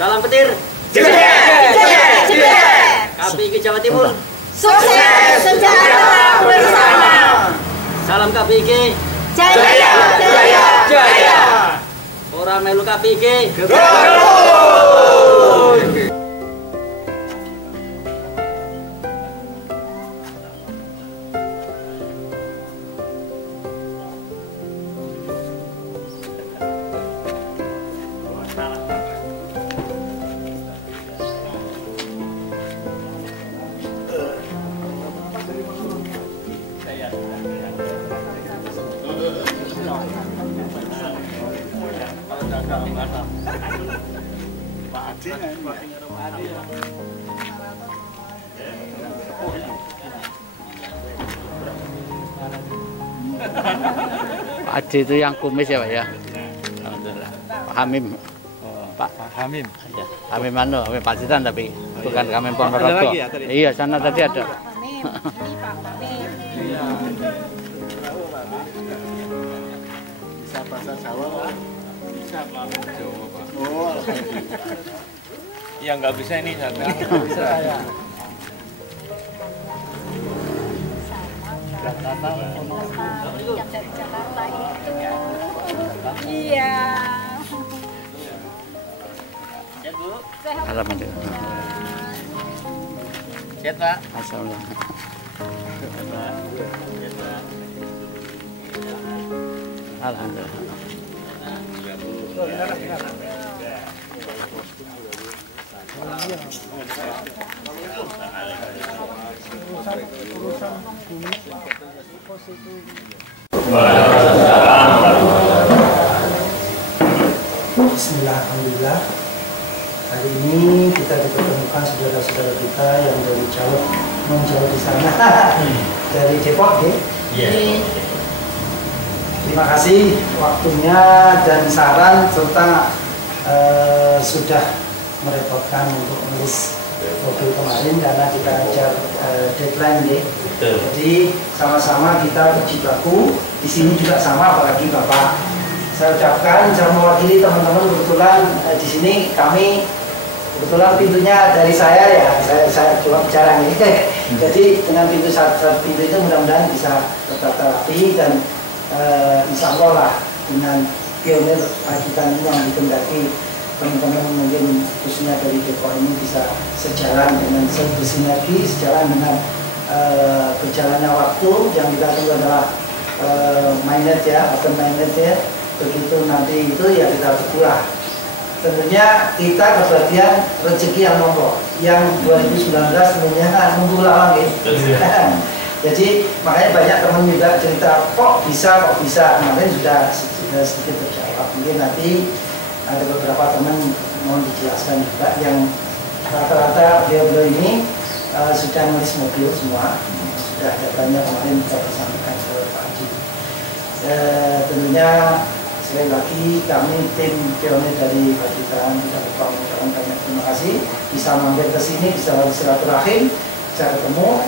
Salam petir. KPIG Jawa Timur. Sukses sejahtera bersama. Salam KPIG. Jaya. Orang melu KPIG. Pak Adi itu yang kumis ya Pak ya? Alhamdulillah. Pak Hamim. Pak Hamim. Ya, Hamim mana? Hamim Pacitan tapi bukan Hamim Ponorogo. Iya, sana tadi ada. Bisa bahasa Jawa Pak? Bisa Pak. Jawa Pak. Oh, yang nggak bisa ini satu. Bisa ya. Yang dari Jakarta itu. Iya. Ya Bu. Alhamdulillah. Sehat Pak. Assalamualaikum. Alhamdulillah. Bismillah, alhamdulillah. Hari ini kita dipertemukan saudara-saudara kita yang dari jauh, menjauh di sana, dari Depok, ya. Terima kasih waktunya dan saran serta sudah merepotkan untuk menulis mobil kemarin karena kita ajar deadline, ya. Jadi sama-sama kita berjibaku. Di sini juga sama, apalagi Bapak. Saya ucapkan, saya mewakili teman-teman kebetulan di sini kami kebetulan pintunya dari saya ya, saya coba bicara ini. Jadi dengan pintu satu pintu itu mudah-mudahan bisa tertata rapi dan insya Allah lah dengan pionir rakitan ini yang dikendaki teman-teman mungkin khususnya dari Depok ini bisa sejalan dengan bersinergi, sejalan dengan berjalannya waktu yang kita tunggu adalah minded ya, open minded ya. Begitu nanti itu ya kita berdua. Tentunya kita kebagian rezeki yang nomor yang 2019 tentunya nunggu lama gitu. Jadi makanya banyak teman juga cerita kok bisa kemarin sudah sedikit terjawab. Mungkin nanti ada beberapa teman mohon dijelaskan juga yang rata-rata beliau ini sudah nulis mobil semua, sudah datanya kemarin kita sampaikan ke Pak Haji. Tentunya sekali lagi kami tim pionir dari Pacitan tidak lupa mengucapkan banyak terima kasih bisa mampir ke sini, bisa silaturahim, bisa ketemu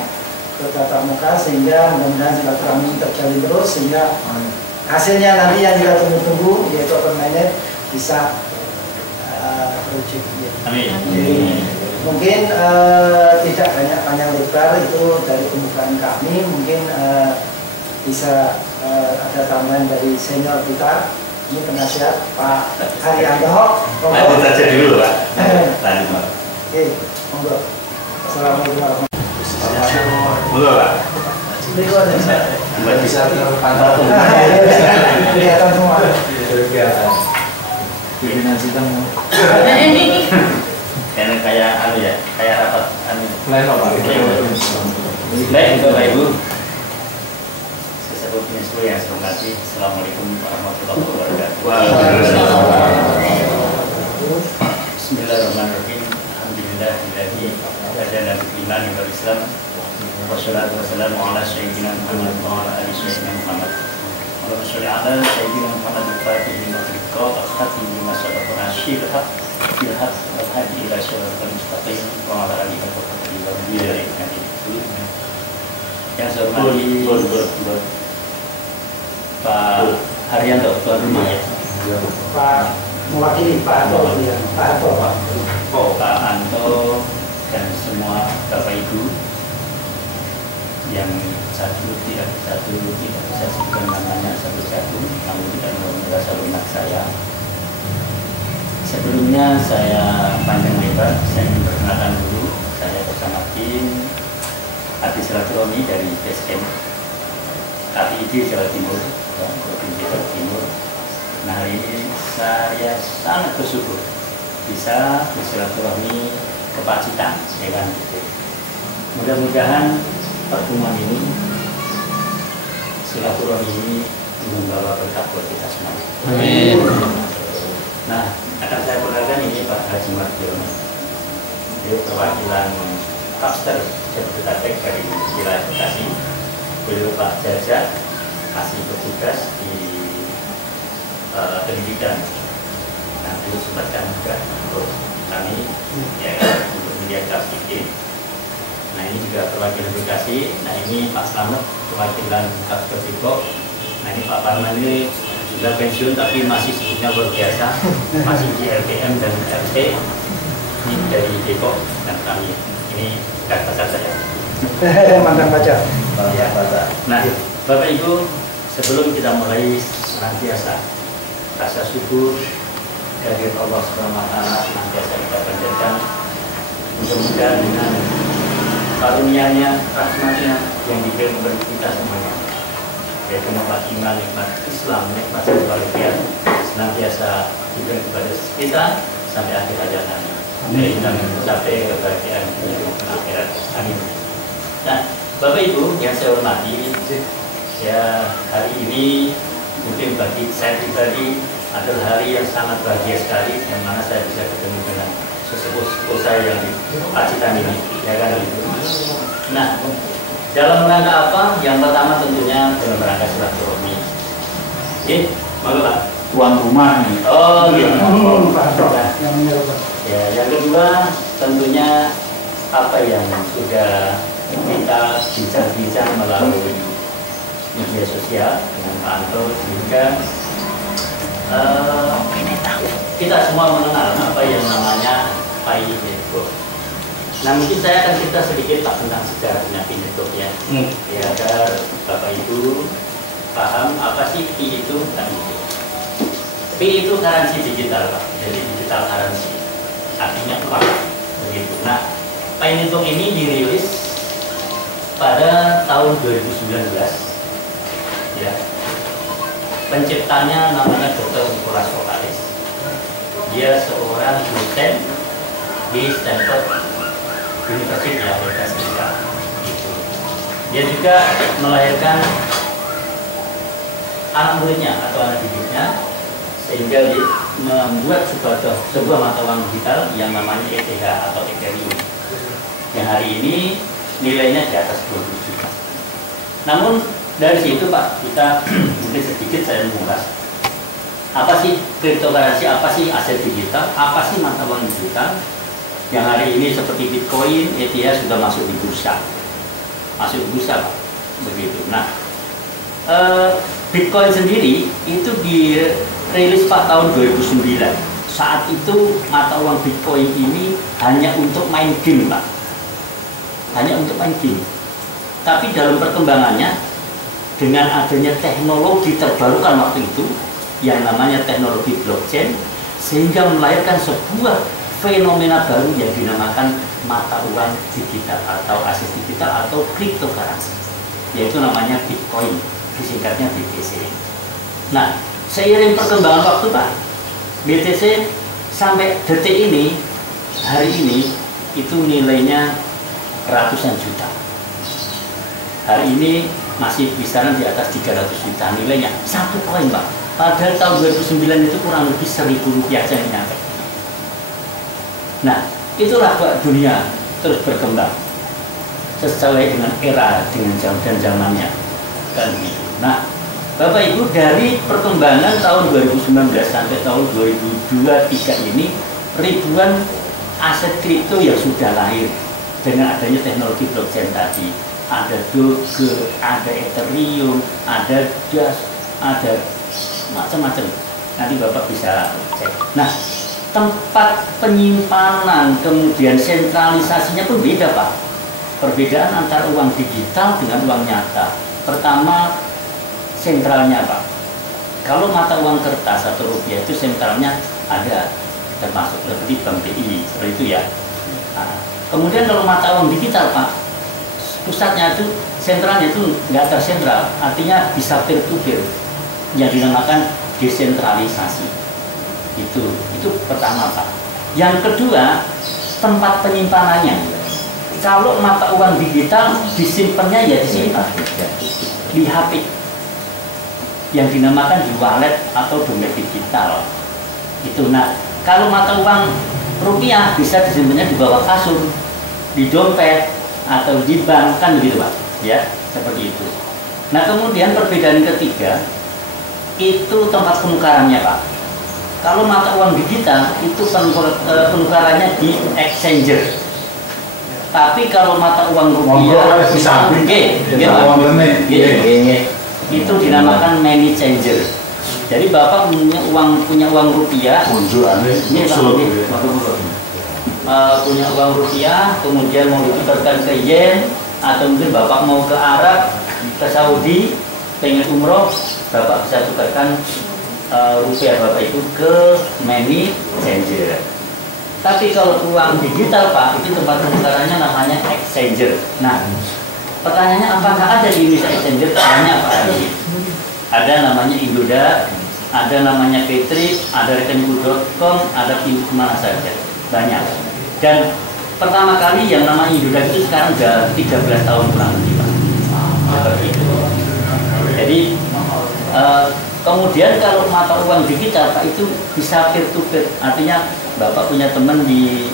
bertatap muka sehingga mudah-mudahan silaturahmi terjalin terus sehingga hasilnya nanti yang kita tunggu-tunggu yaitu permainan bisa terwujud. Amin. Mungkin tidak banyak panjang lebar itu dari pembukaan kami, mungkin bisa ada tambahan dari senior kita. Ini penasihat Pak Haryanto. Lanjut saja dulu Pak. Lanjut Pak. Oke, monggo. Assalamualaikum warahmatullahi wabarakatuh. Monggo Pak. Nggak bisa terpantau. Kelihatan semua. Kelihatan. Pimpinan sidang. Karena kayak ya, kayak rapat Lain Pak. Baik, Bapak Ibu. Yang saya hormati, Assalamualaikum warahmatullahi wabarakatuh. Bismillahirrahmanirrahim. Alhamdulillahilladzi hadana bil iman wal Islam. Wassalatu wassalamu ala sayyidina Muhammad wa ala ali sayyidina Muhammad. Allahumma shalli ala sayyidina Muhammad al-Fatih lima ughliqa wal khatim lima sabaqa nasyiril haqq bil haqq wal hadi ila siratal mustaqim wa ala alihi wa sahbihi. Yang saya hormati Pak Haryanto, tuan rumah ya. Pak mewakili Pak Anto ya, Pak Anto. Pak Anto dan semua Bapak Ibu yang satu tidak bisa sebutkan namanya satu-satu, namun tidak mau merasa lunak saya. Sebelumnya saya panjang lebar, saya ingin perkenalkan dulu, saya bersama tim Hati Silaturahmi dari Basecamp KPID Jawa Timur, Provinsi Jawa Timur. Nah, hari ini saya sangat bersyukur bisa bersilaturahmi ke Pacitan dengan itu. Mudah-mudahan pertemuan ini, silaturahmi ini membawa berkah buat kita semua. Amin. Nah, akan saya perkenalkan ini Pak Haji Mardiono. Dia perwakilan Kapster Jabodetabek dari wilayah Bekasi. Beliau Pak Jaja masih bertugas di pendidikan. Nah, beliau sempatkan juga untuk kami ya untuk media KPID. Nah, ini juga perwakilan Bekasi. Nah, ini Pak Slamet perwakilan Kapster Depok. Nah, ini Pak Parman ini sudah pensiun tapi masih sebutnya luar biasa, masih di LPM dan RT. Ini dari Depok dan kami ini bekas pacar saya. Mantan pacar. Ya, nah, Bapak Ibu, sebelum kita mulai senantiasa rasa syukur dari Allah SWT senantiasa kita panjatkan, mudah-mudahan dengan karunia-Nya, rahmat-Nya yang diberi kepada kita semuanya, yaitu nikmat iman, nikmat Islam, nikmat kebahagiaan senantiasa diberi kepada kita sampai akhir hayat kami. Dan mencapai kebahagiaan di akhirat. Amin. Nah, Bapak Ibu yang saya hormati, ya hari ini mungkin bagi saya pribadi adalah hari yang sangat bahagia sekali, yang mana saya bisa ketemu dengan sesepuh saya yang di Pacitan ini, ya kan? Nah, dalam rangka apa? Yang pertama tentunya dalam rangka silaturahmi. Monggo Pak. Tuan rumah nih. Oh gitu. Pak Anto yang menyuruh. Ya, yang kedua tentunya apa yang sudah kita bincang-bincang melalui media sosial dengan Pak Anto juga kita semua mengenal apa yang namanya PAI Network. Nah, mungkin saya akan cerita sedikit Pak tentang sejarahnya PAI Network ya, ya agar Bapak Ibu paham apa sih PAI itu kan itu. PAI itu currency digital Pak, jadi digital currency, artinya uang begitu. Nah, PAI Network ini dirilis pada tahun 2019 ya. Penciptanya namanya Dr. Nicholas Okalis. Dia seorang dosen di Stanford University Amerika Serikat. Dia juga melahirkan anak muridnya atau anak didiknya, sehingga dia membuat sebuah mata uang digital yang namanya ETH atau Ethereum, yang hari ini nilainya di atas 20 juta. Namun dari situ Pak, kita mungkin sedikit saya mengulas apa sih cryptocurrency, apa sih aset digital, apa sih mata uang digital yang hari ini seperti Bitcoin, ETH sudah masuk di bursa, Pak, begitu. Nah, Bitcoin sendiri itu dirilis Pak tahun 2009. Saat itu mata uang Bitcoin ini hanya untuk main game Pak, hanya untuk main game. Tapi dalam perkembangannya, dengan adanya teknologi terbarukan waktu itu yang namanya teknologi blockchain, sehingga melahirkan sebuah fenomena baru yang dinamakan mata uang digital atau aset digital atau cryptocurrency, yaitu namanya Bitcoin, disingkatnya BTC. Nah, seiring perkembangan waktu Pak, BTC sampai detik ini, hari ini itu nilainya ratusan juta. Hari ini masih kisaran di atas 300 juta nilainya satu koin Pak. Pada tahun 2009 itu kurang lebih 1.000 rupiah saja nyampe. Nah, itulah Pak dunia terus berkembang sesuai dengan era, dengan jam dan zamannya kan gitu. Nah, Bapak Ibu, dari perkembangan tahun 2019 sampai tahun 2023 ini ribuan aset kripto yang sudah lahir dengan adanya teknologi blockchain tadi. Ada Doge, ada Ethereum, ada Das, ada macam-macam. Nanti Bapak bisa cek. Nah, tempat penyimpanan kemudian sentralisasinya pun beda Pak. Perbedaan antara uang digital dengan uang nyata. Pertama, sentralnya Pak. Kalau mata uang kertas atau rupiah itu sentralnya ada, termasuk seperti Bank BI, seperti itu ya. Nah, kemudian kalau mata uang digital Pak, pusatnya itu, sentralnya itu nggak tersentral, artinya bisa peer to peer, yang dinamakan desentralisasi. Itu pertama Pak. Yang kedua, tempat penyimpanannya. Kalau mata uang digital disimpannya ya di sini Pak, di HP, yang dinamakan di wallet atau dompet digital. Itu. Nah, kalau mata uang rupiah bisa disimpannya di bawah kasur, di dompet atau di bank, kan begitu Pak, ya, seperti itu. Nah, kemudian perbedaan ketiga itu tempat penukarannya Pak. Kalau mata uang digital itu penukarannya di exchanger. Tapi kalau mata uang rupiah itu dinamakan money changer. Jadi Bapak punya uang rupiah, ini punya uang rupiah, kemudian mau ditukarkan ke yen, atau mungkin Bapak mau ke Arab, ke Saudi, pengen umroh, Bapak bisa tukarkan rupiah Bapak itu ke money changer. Tapi kalau uang digital Pak, itu tempat penukarannya namanya exchanger. Nah, pertanyaannya apakah ada di Indonesia exchanger? Banyak Pak. Ada namanya Indodax, ada namanya Paytrip, ada rekening.com, ada pintu kemana saja. Banyak. Dan pertama kali yang namanya Indodax itu sekarang sudah 13 tahun kurang lebih Pak. Seperti itu. Jadi kemudian kalau mata uang digital Pak itu bisa peer to peer, artinya Bapak punya teman di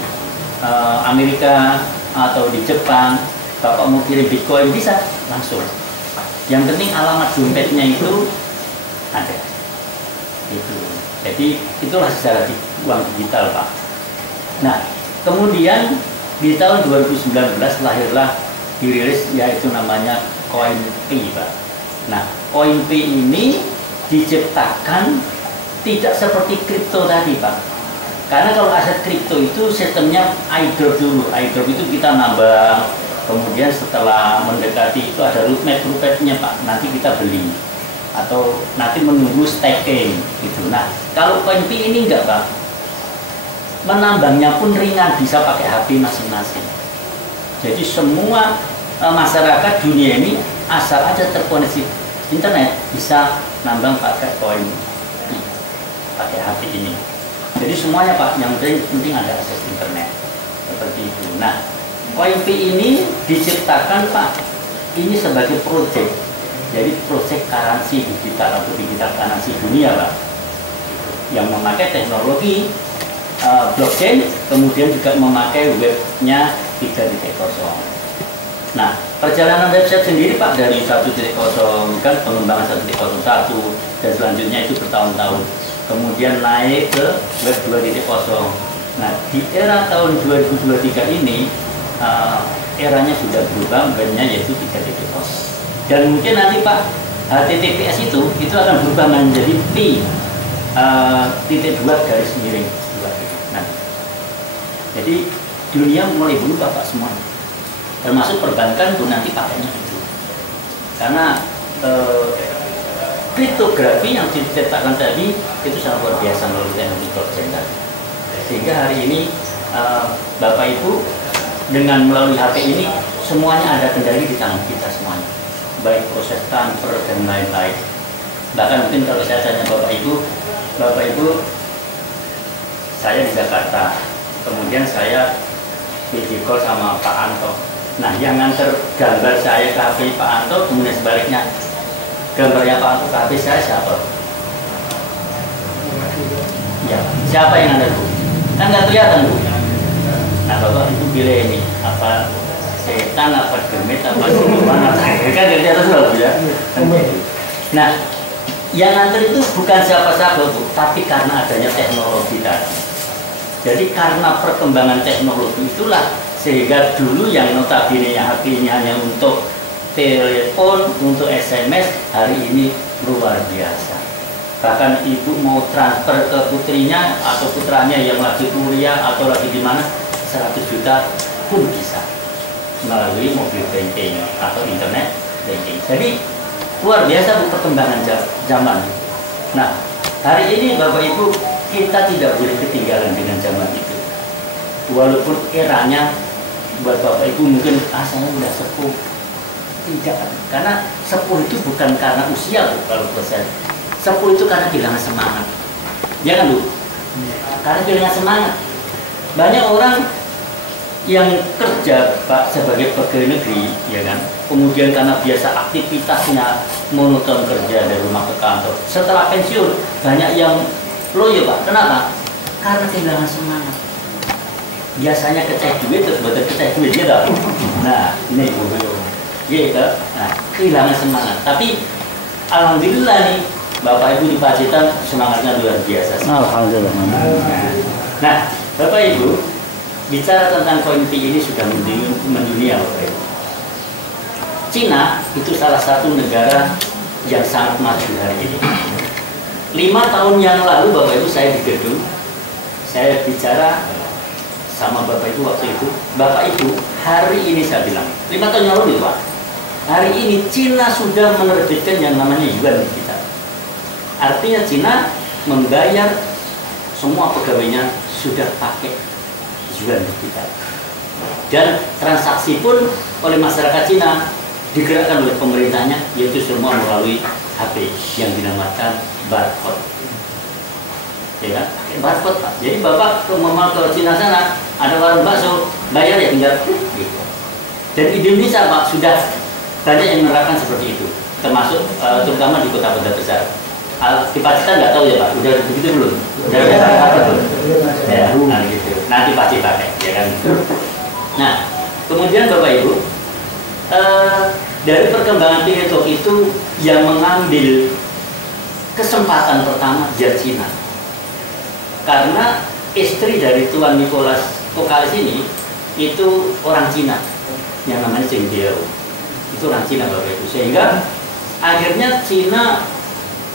Amerika atau di Jepang, Bapak mau kirim Bitcoin bisa langsung. Yang penting alamat dompetnya itu ada. Itu. Jadi itulah secara uang digital Pak. Nah, kemudian di tahun 2019 lahirlah dirilis yaitu namanya CoinPay Pak. Nah, CoinPay ini diciptakan tidak seperti kripto tadi Pak. Karena kalau aset kripto itu sistemnya airdrop dulu. Airdrop itu kita nambah, kemudian setelah mendekati itu ada roadmap-nya Pak. Nanti kita beli atau nanti menunggu staking gitu. Nah, kalau CoinPay ini enggak Pak. Menambangnya pun ringan, bisa pakai HP masing-masing. Jadi semua masyarakat dunia ini asal aja terkoneksi internet bisa nambang pakai CoinPay, pakai HP ini. Jadi semuanya Pak, yang penting ada akses internet seperti itu. Nah, CoinPay ini diciptakan Pak, ini sebagai proyek, jadi proyek currency digital atau digital currency dunia Pak, yang memakai teknologi blockchain, kemudian juga memakai webnya 3.0. Nah, perjalanan website sendiri Pak dari 1.0 kan pengembangan 1.01 dan selanjutnya itu bertahun-tahun. Kemudian naik ke web 2.0. Nah, di era tahun 2023 ini eranya sudah berubah, webnya yaitu 3.0. Dan mungkin nanti Pak HTTPS itu akan berubah menjadi P.2 garis miring 2. Nah, jadi dunia mulai berubah Pak semuanya. Termasuk perbankan pun nanti pakainya itu. Karena kriptografi yang dicetakkan tadi itu sangat luar biasa melalui teknologi blockchain tadi. Sehingga hari ini Bapak Ibu dengan melalui HP ini semuanya ada kendali di tangan kita semuanya, baik proses transfer dan lain-lain. Bahkan mungkin kalau saya tanya Bapak Ibu, saya di Jakarta, kemudian saya video call sama Pak Anto. Nah, yang nganter gambar saya ke HP Pak Anto, kemudian sebaliknya gambarnya Pak Anto ke HP saya siapa? Ya, siapa yang ada Bu? Kan nggak kelihatan Bu. Nah, Bapak Ibu pilih ini apa setan, apa demit, apa gimana? Kan dari atas dulu ya. Nah, yang nganter itu bukan siapa-siapa Bu, tapi karena adanya teknologi tadi. Jadi karena perkembangan teknologi itulah sehingga dulu yang notabene HP-nya hanya untuk telepon, untuk SMS, hari ini luar biasa. Bahkan ibu mau transfer ke putrinya atau putranya yang lagi kuliah atau lagi di mana, 100 juta pun bisa melalui mobile banking atau internet banking. Jadi luar biasa perkembangan zaman. Nah, hari ini Bapak Ibu, kita tidak boleh ketinggalan dengan zaman itu. Walaupun eranya buat Bapak Ibu mungkin saya udah sepuh. Tidak, karena sepuh itu bukan karena usia, Bu, kalau proses. Sepuh itu karena kehilangan semangat. Ya kan, Bu? Karena kehilangan semangat. Banyak orang yang kerja, Pak, sebagai pegawai negeri, ya kan? Kemudian karena biasa aktivitasnya monoton kerja dari rumah ke kantor. Setelah pensiun, banyak yang loyo, Pak. Kenapa? Karena kehilangan semangat. Biasanya kecek duit, terus betul kecek duit, ya tak? Nah, ini Bu. Gitu. Nah, kehilangan semangat. Tapi alhamdulillah nih, Bapak Ibu di Pacitan semangatnya luar biasa. Alhamdulillah. Nah, Bapak Ibu, bicara tentang koin Pi ini sudah mendunia, Bapak Ibu. Cina itu salah satu negara yang sangat maju hari ini. 5 tahun yang lalu, Bapak Ibu, saya di gedung, saya bicara sama Bapak Ibu waktu itu. Bapak Ibu, hari ini saya bilang, 5 tahun yang lalu, Pak, hari ini Cina sudah menerbitkan yang namanya yuan digital. Artinya Cina membayar semua pegawainya sudah pakai yuan digital. Dan transaksi pun oleh masyarakat Cina digerakkan oleh pemerintahnya, yaitu semua melalui HP yang dinamakan barcode. Ya kan? Barcode, Pak. Jadi Bapak mau ke Cina sana, ada warung bakso, bayar ya tinggal gitu. Dan di Indonesia, Pak, sudah banyak yang menerapkan seperti itu, termasuk terutama di kota-kota besar. Di Pacitan nggak tahu ya, Pak, udah begitu belum? Udah ada belum? Ya, nah gitu. Nanti pasti pakai, ya kan? Nah, kemudian Bapak Ibu, dari perkembangan TikTok itu yang mengambil kesempatan pertama dia Cina. Karena istri dari Tuan Nicholas Vokalis ini itu orang Cina yang namanya Zheng Biao. Itu orang Cina, Bapak Ibu. Sehingga akhirnya Cina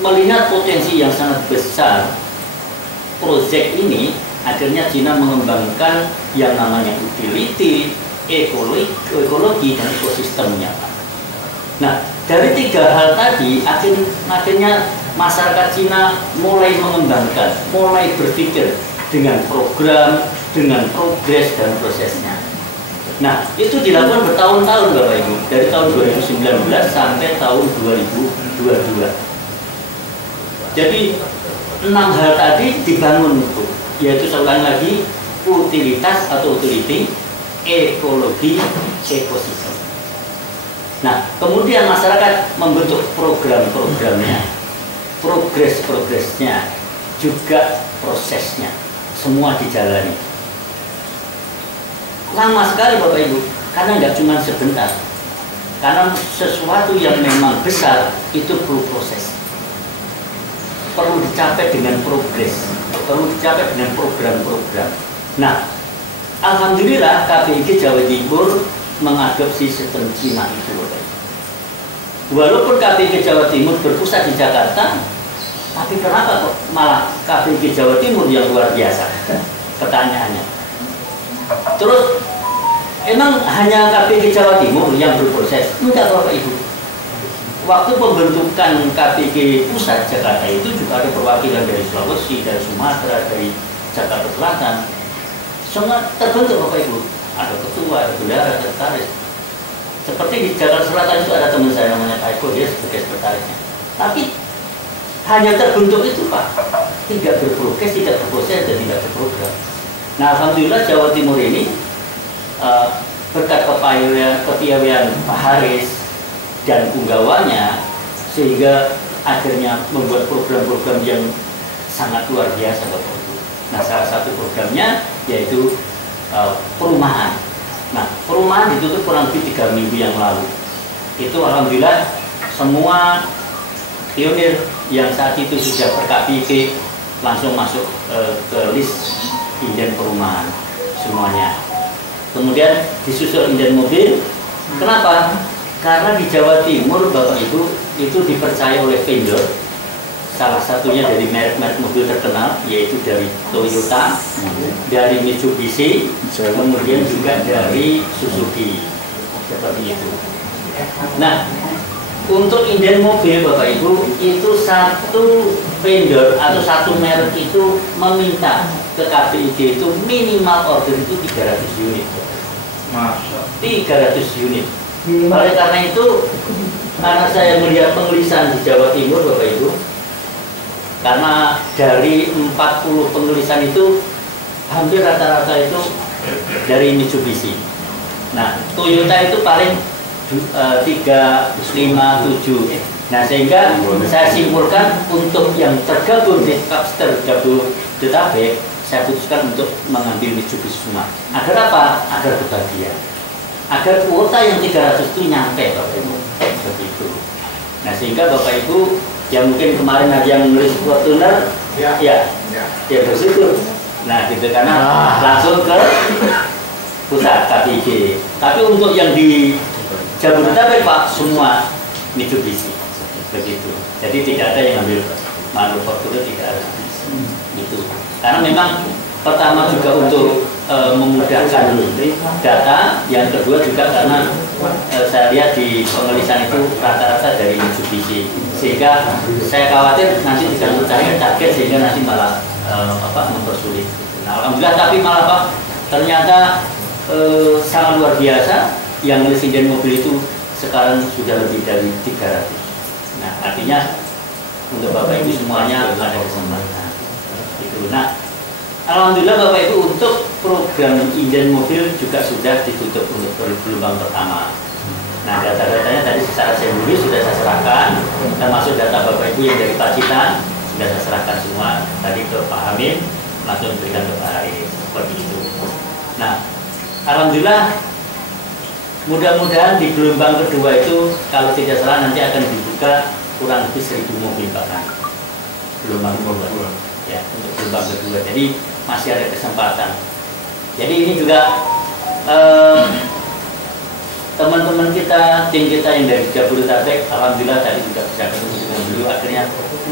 melihat potensi yang sangat besar proyek ini, akhirnya Cina mengembangkan yang namanya utility, ekologi dan ekosistemnya. Nah, dari 3 hal tadi akhirnya masyarakat Cina mulai mengembangkan, mulai berpikir dengan program, dengan progres dan prosesnya. Nah, itu dilakukan bertahun-tahun, Bapak Ibu, dari tahun 2019 sampai tahun 2022. Jadi 6 hal tadi dibangun itu, yaitu saya ulang lagi, utilitas atau utility, ekologi, ekosistem. Nah, kemudian masyarakat membentuk program-programnya, progres-progresnya, juga prosesnya, semua dijalani. Lama sekali, Bapak Ibu, karena nggak cuma sebentar. Karena sesuatu yang memang besar itu perlu proses, perlu dicapai dengan progres, perlu dicapai dengan program-program. Nah, alhamdulillah KPIG Jawa Timur mengadopsi sistem Cina itu, Bapak Ibu. Walaupun KPIG Jawa Timur berpusat di Jakarta, tapi kenapa kok malah KPIG Jawa Timur yang luar biasa? Pertanyaannya. Terus, emang hanya KPIG Jawa Timur yang berproses? Enggak, Bapak Ibu. Waktu pembentukan KPIG Pusat Jakarta itu juga ada perwakilan dari Sulawesi, dari Sumatera, dari Jakarta Selatan. Semua terbentuk, Bapak Ibu. Ada ketua, ada bendahara, ada sekretaris. Seperti di Jakarta Selatan itu ada teman saya namanya Pak Eko, dia sebagai sekretarisnya. Tapi hanya terbentuk itu, Pak. Tidak berprogres, tidak berproses, dan tidak berprogram. Nah, alhamdulillah Jawa Timur ini berkat kepiawaian Pak Haris dan punggawanya, sehingga akhirnya membuat program-program yang sangat luar biasa, Bapak Ibu. Nah, salah satu programnya yaitu perumahan. Nah, perumahan ditutup kurang lebih 3 minggu yang lalu. Itu alhamdulillah semua pionir yang saat itu sudah ber-KPIG langsung masuk ke list inden perumahan semuanya. Kemudian disusul inden mobil. Kenapa? Karena di Jawa Timur, Bapak Ibu, itu dipercaya oleh vendor salah satunya dari merek-merek mobil terkenal, yaitu dari Toyota, dari Mitsubishi, kemudian juga dari Suzuki, seperti itu. Nah, untuk inden mobil Bapak Ibu, itu satu vendor atau satu merek itu meminta ke KPID itu minimal order itu 300 unit. 300 unit. Oleh karena itu, karena saya melihat pengelisaan di Jawa Timur Bapak Ibu, karena dari 40 pengelisaan itu hampir rata-rata itu dari Mitsubishi. Nah, Toyota itu paling 3, 5, 7. Nah, sehingga saya simpulkan untuk yang tergabung di Kapster Jabodetabek, saya putuskan untuk mengambil Mitsubishi semua. Agar apa? Agar kebahagiaan. Agar kuota yang 300 itu nyampe Bapak Ibu. Begitu. Nah, sehingga Bapak Ibu yang mungkin kemarin ada yang nulis Fortuner, ya bersyukur. Nah, gitu, karena langsung ke pusat KPID. Tapi untuk yang di Jabodetabek Pak, semua Mitsubishi. Begitu. Jadi tidak ada yang ambil manufaktur, tidak ada. Gitu. Karena memang pertama juga untuk memudahkan data, yang kedua juga karena saya lihat di pengelisaan itu rata-rata dari Mitsubishi, sehingga saya khawatir nanti tidak percaya target sehingga nanti malah mempersulit. Nah, alhamdulillah, tapi malah Pak, ternyata sangat luar biasa yang nulis inden mobil itu sekarang sudah lebih dari 300. Nah, artinya untuk Bapak Ibu semuanya ada kesempatan. Gitu. Nah, alhamdulillah Bapak Ibu, untuk program inden mobil juga sudah ditutup untuk gelombang pertama. Nah, data-datanya tadi secara simbolis sudah saya serahkan, termasuk data Bapak Ibu yang dari Pacitan sudah saya serahkan semua tadi ke Pak Hamid, langsung berikan ke Pak Haris, seperti itu. Nah, alhamdulillah, mudah-mudahan di gelombang kedua itu kalau tidak salah nanti akan dibuka kurang lebih 1000 mobil bahkan gelombang kedua. Ya, untuk gelombang kedua. Jadi masih ada kesempatan. Jadi ini juga teman-teman kita, tim kita yang dari Jabodetabek, alhamdulillah tadi juga bisa ketemu dengan beliau, akhirnya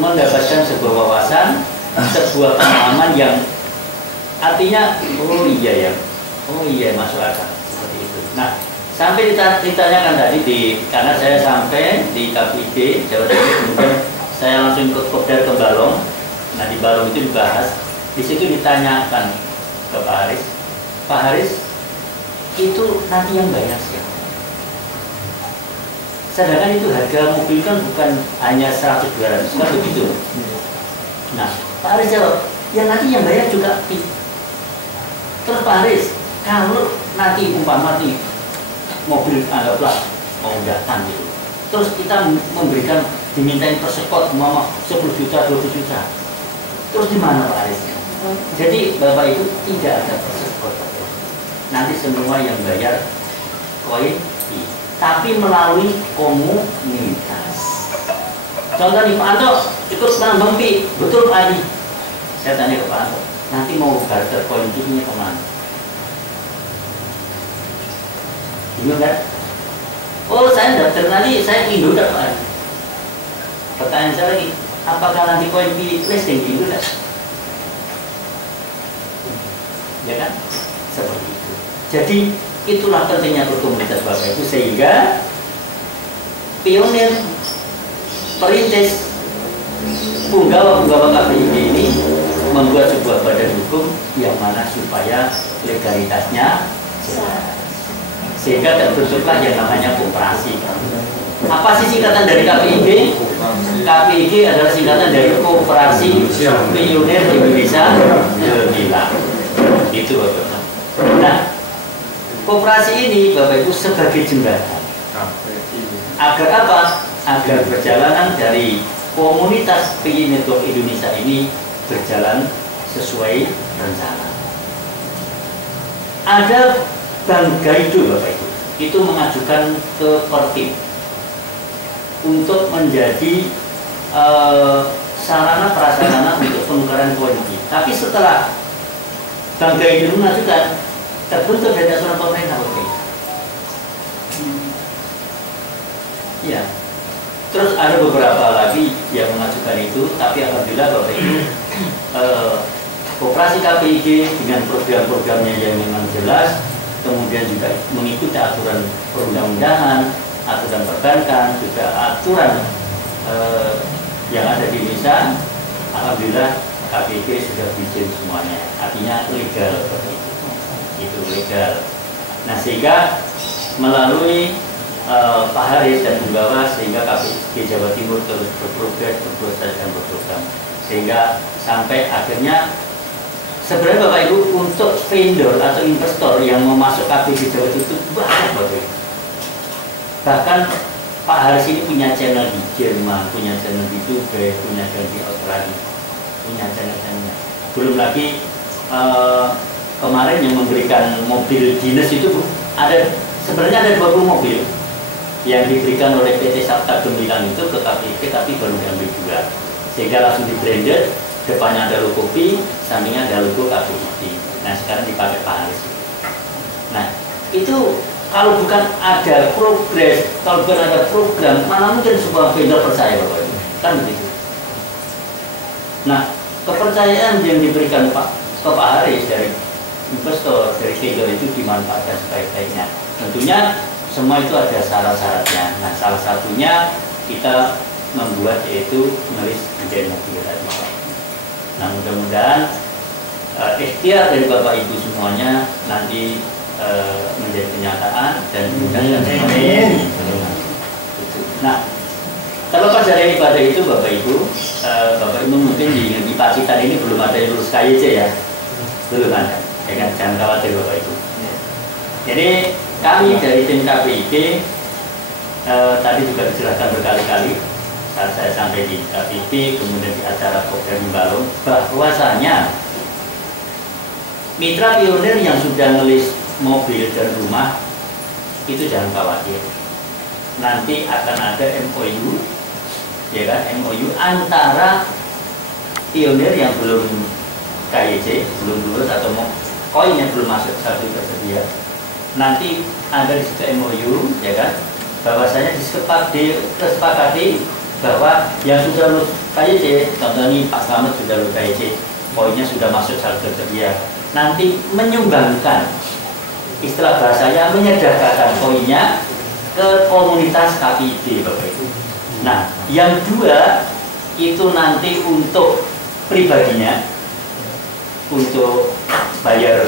mendapatkan sebuah wawasan, sebuah pemahaman yang artinya oh iya masuk akal, seperti itu. Nah, sampai ditanyakan tadi karena saya sampai di KPID Jawa Timur, kemudian saya langsung ikut kopdar ke Balong. Nah, di Balong itu dibahas, di situ ditanyakan ke Pak Haris, itu nanti yang bayar siapa? Sedangkan itu harga mobil kan bukan hanya 100-200 kan begitu. Nah, Pak Haris jawab, ya nanti yang bayar juga PI. Terus Pak Haris, kalau nanti umpama mobil anggaplah mau datang gitu, terus kita memberikan dimintain persekot umpama 10 juta 20 juta, terus di mana Pak Harisnya? Jadi Bapak Ibu tidak ada persekot, nanti semua yang bayar koin fee, tapi melalui komunitas. Contoh nih Pak Anto ikut nambang fee, betul Pak Adi? Saya tanya ke Pak Anto, nanti mau barter koin fee-nya kemana? Bingung kan? Oh, saya daftar nanti, saya Indo Pak. Pertanyaan saya lagi, apakah nanti koin fee listing di Indo? Ya kan? Seperti itu. Jadi itulah pentingnya berkomunitas Bapak Ibu, sehingga pionir perintis punggawa KPID ini membuat sebuah badan hukum yang mana supaya legalitasnya jelas, sehingga terbentuklah yang namanya koperasi. Apa sih singkatan dari KPID? KPID adalah singkatan dari Koperasi Pionir Indonesia Gemilang. Itu Bapak. Nah, koperasi ini Bapak Ibu sebagai jembatan. Agar apa? Agar perjalanan dari komunitas PI Network Indonesia ini berjalan sesuai rencana. Ada Bank Gaido Bapak Ibu, itu mengajukan ke Pertim untuk menjadi sarana prasarana untuk penukaran koin. Tapi setelah Bank Gaido mengajukan, terbentuk dari aturan pemerintah Bapak Ibu. Ya, Terus ada beberapa lagi yang mengajukan itu, tapi alhamdulillah Bapak Ibu Koperasi KPIG dengan program-programnya yang memang jelas, kemudian juga mengikuti aturan perundang-undangan, aturan perbankan, juga aturan yang ada di Indonesia. Alhamdulillah KPIG sudah izin semuanya, artinya legal Bapak Ibu. Itu legal. Nah, sehingga melalui Pak Haris dan Bu Bawas, sehingga KPIG Jawa Timur terus berprogres dan berprogram, sehingga sampai akhirnya sebenarnya Bapak Ibu untuk vendor atau investor yang mau masuk KPIG Jawa Timur itu banyak Bapak Ibu. Bahkan Pak Haris ini punya channel di Jerman, punya channel di Dubai, punya channel di Australia, punya channel-channelnya. Belum lagi kemarin yang memberikan mobil dinas itu ada, sebenarnya ada 20 mobil yang diberikan oleh PT Sabta Gemilang itu ke KPIG, tapi baru diambil 2, sehingga langsung di branded, depannya ada logo P, sampingnya ada logo KPIG. Nah, sekarang dipakai Pak Haris. Nah, itu kalau bukan ada progres, kalau bukan ada program, mana mungkin sebuah vendor percaya Bapak Ibu, kan begitu. Nah, kepercayaan yang diberikan Pak Haris dari investor, dari vendor itu dimanfaatkan sebaik-baiknya. Tentunya semua itu ada syarat-syaratnya. Nah, salah satunya kita membuat yaitu menulis desain mobil tadi. Nah, mudah-mudahan ikhtiar dari Bapak Ibu semuanya nanti menjadi kenyataan dan mudah-mudahan. Nah, terlepas dari ibadah itu Bapak Ibu, Bapak Ibu mungkin di Pacitan ini belum ada yang lulus KYC ya, belum ada. Jangan khawatir Bapak Ibu. Jadi kami dari tim KPIG tadi juga dijelaskan berkali-kali saat saya sampai di KPIG, kemudian di acara program Balong, bahwasanya mitra pionir yang sudah ngelis mobil dan rumah itu jangan khawatir. Nanti akan ada MOU, ya kan, MOU antara pionir yang belum KYC, belum lulus atau koinnya belum masuk satu tersedia. Nanti ada di situ MOU, ya kan, bahwasanya disepakati bahwa yang sudah lulus KYC, contohnya Pak Slamet sudah lulus KYC, poinnya sudah masuk satu tersedia, nanti menyumbangkan, istilah bahasanya menyedekahkan poinnya ke komunitas KPIG Bapak Ibu. Nah, yang 2 itu nanti untuk pribadinya, untuk bayar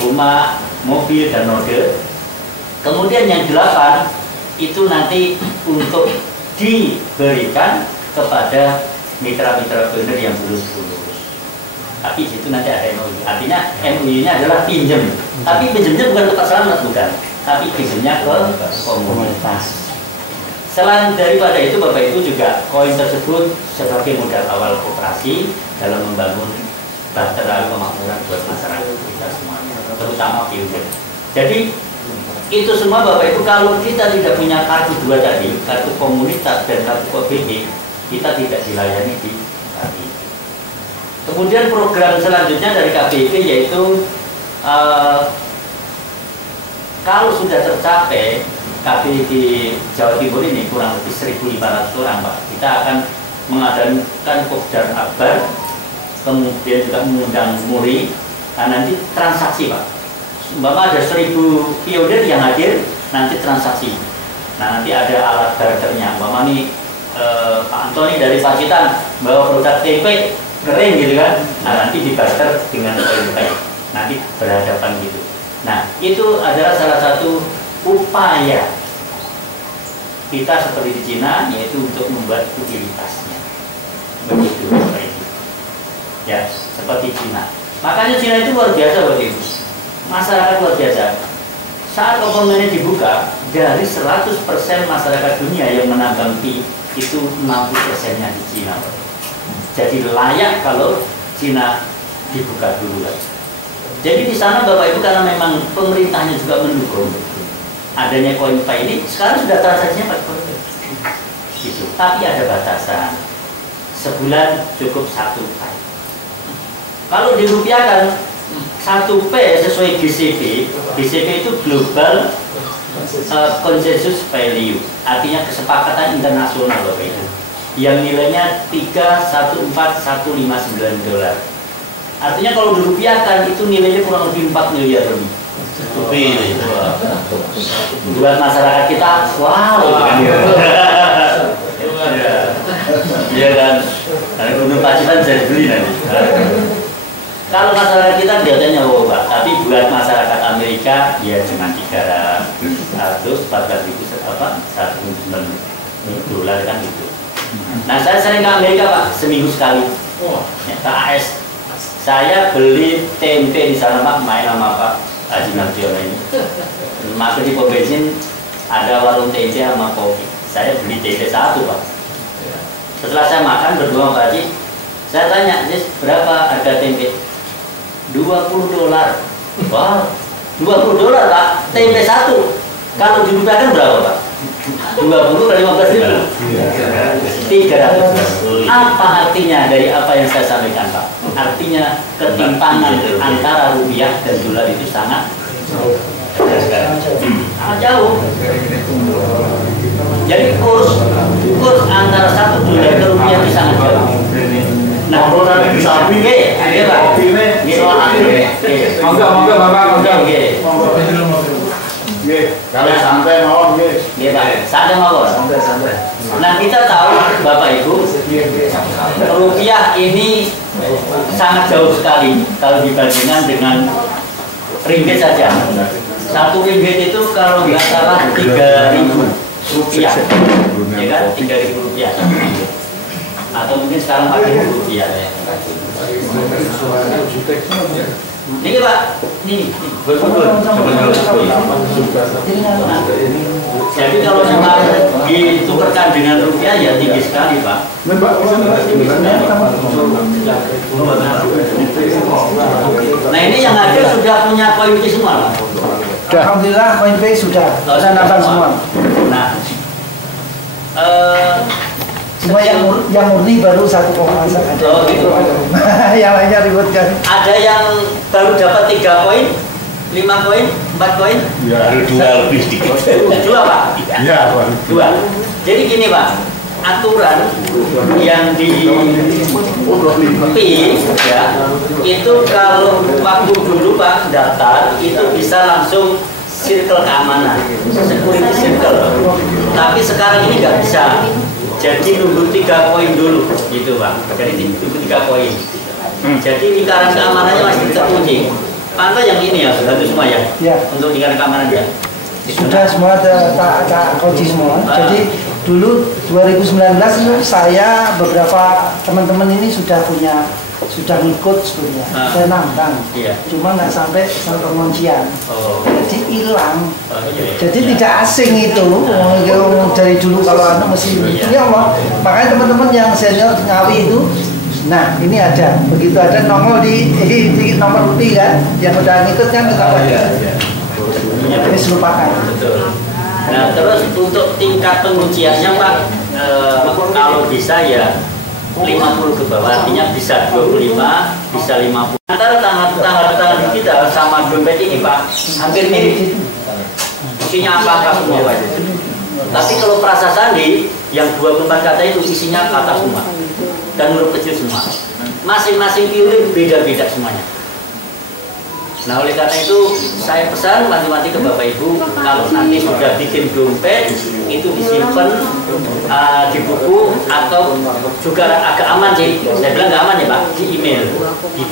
rumah, mobil, dan mode. Kemudian yang 8 itu nanti untuk diberikan kepada mitra-mitra pionir yang belum lulus. Tapi di situ nanti ada MOU. Artinya MOU-nya adalah pinjam. Tapi pinjamnya bukan ke Pak Slamet, bukan. Tapi pinjamnya ke komunitas. Selain daripada itu Bapak Ibu juga koin tersebut sebagai modal awal koperasi dalam membangun bahtera kemakmuran buat masyarakat kita semuanya, terutama pionir. Jadi itu semua Bapak Ibu, kalau kita tidak punya kartu 2 tadi, kartu komunitas dan kartu KPIG, kita tidak dilayani di KPIG. Kemudian program selanjutnya dari KPIG yaitu kalau sudah tercapai KPIG Jawa Timur ini kurang lebih 1.500 orang Pak, kita akan mengadakan kopdar akbar, kemudian juga mengundang muri. Nah, nanti transaksi Pak, umpama ada 1.000 pionir yang hadir, nanti transaksi. Nah, nanti ada alat barternya, umpama nih Pak Antoni dari Pacitan bawa produk tempe kering gitu kan, nah nanti dibarter dengan koin, nanti berhadapan gitu. Nah, itu adalah salah satu upaya kita seperti di Cina, yaitu untuk membuat utilitasnya. Begitu Bapak Ibu. Ya, seperti Cina. Makanya Cina itu luar biasa Bapak Ibu. Masyarakat luar biasa. Saat openingnya dibuka, dari 100% masyarakat dunia yang menambang tea itu 60%-nya di Cina. Jadi layak kalau Cina dibuka dulu lagi. Jadi di sana Bapak Ibu, karena memang pemerintahnya juga mendukung adanya koin Pi ini, sekarang sudah transaksinya pakai koin gitu. Tapi ada batasan, sebulan cukup 1 Pi. Kalau dirupiahkan 1 P sesuai GCP, GCP itu Global consensus value, artinya kesepakatan internasional Bapak Ibu, yang nilainya 314.159 dolar. Artinya kalau dirupiahkan itu nilainya kurang lebih 4 miliar lebih. Buat masyarakat kita, wow, kan? Iya kan, karena Gunung Pacitan bisa dibeli nanti. Kalau masyarakat kita biasanya Pak, tapi buat masyarakat Amerika ya cuma 314.109 dolar kan gitu. Nah saya sering ke Amerika Pak, seminggu sekali. Ya, ke AS. Saya beli tempe di sana Pak, main sama Pak Haji Nabiono ini. Masuk di pom bensin ada warung tempe sama kopi. Saya beli tempe satu Pak. Setelah saya makan berdua Pak Haji, saya tanya, Nis, berapa harga tempe? 20 dolar. Wah, 20 dolar Pak, tempe satu. Kalau dirupiahkan berapa Pak? 20 kali 15.000. 300. Apa artinya dari apa yang saya sampaikan Pak? Artinya ketimpangan antara rupiah dan dolar itu sangat jauh. Jadi kurs antara 1 dolar ke rupiah itu sangat jauh. Nah, sapi monggo Bapak, kalian santai mawon nggih. Nggih Pak, santai mawon. Santai. Nah, kita tahu Bapak Ibu, rupiah ini sangat jauh sekali kalau dibandingkan dengan ringgit saja. 1 ringgit itu kalau nggak salah 3.000 rupiah, ya kan? 3.000 rupiah. Atau mungkin sekarang 4.000 rupiah ya. Ini Pak, ini betul. Jadi kalau memang ditukarkan dengan rupiah ya tinggi sekali Pak. Nah ini yang ada sudah punya koin P semua Pak. Alhamdulillah koin P sudah nambah semua. Nah, cuma yang murni baru 1,1 ada. Oh gitu. Yang lainnya ribut kan. Ada yang baru dapat 3 koin, 5 koin, 4 koin. Ya, 2 lebih sedikit. 2 Pak. Ya, 2. Jadi gini Pak, aturan yang di PI ya, itu kalau waktu dulu Pak daftar itu bisa langsung circle keamanan, security circle. Tapi sekarang ini nggak bisa. Jadi nunggu 3 koin dulu, gitu Pak. Jadi nunggu 3 koin. Jadi lingkaran keamanannya masih terkunci. Pantau yang ini ya, sudah itu semua ya. Ya. Untuk lingkaran keamanan ya. Sudah semua tak kunci semua. Jadi dulu 2019 itu saya beberapa teman-teman ini sudah ngikut sebenarnya. Saya nambang. Iya. Cuma nggak sampai penguncian. Oh. Jadi hilang. Iya. Jadi tidak asing itu. Dari dulu kalau mesti itu ya Allah. Makanya teman-teman yang senior Ngawi itu, nah ini ada. Begitu ada nongol di nomor putih kan, yang udah ngikut kan kita ini selupakan. Betul. Nah terus untuk tingkat pengunciannya Pak, kalau bisa ya 50 ke bawah, artinya bisa 25, bisa 50. Antara tanggal digital sama dompet ini Pak, hampir mirip. Isinya apa semua Pak. Tapi kalau Prasa Sandi yang 24 kata itu isinya kata semua dan huruf kecil semua. Masing-masing teori beda-beda semuanya. Nah oleh karena itu saya pesan mati-mati ke Bapak Ibu, kalau nanti sudah bikin dompet itu disimpan di buku atau juga agak aman sih. Saya bilang nggak aman ya Pak, di email, di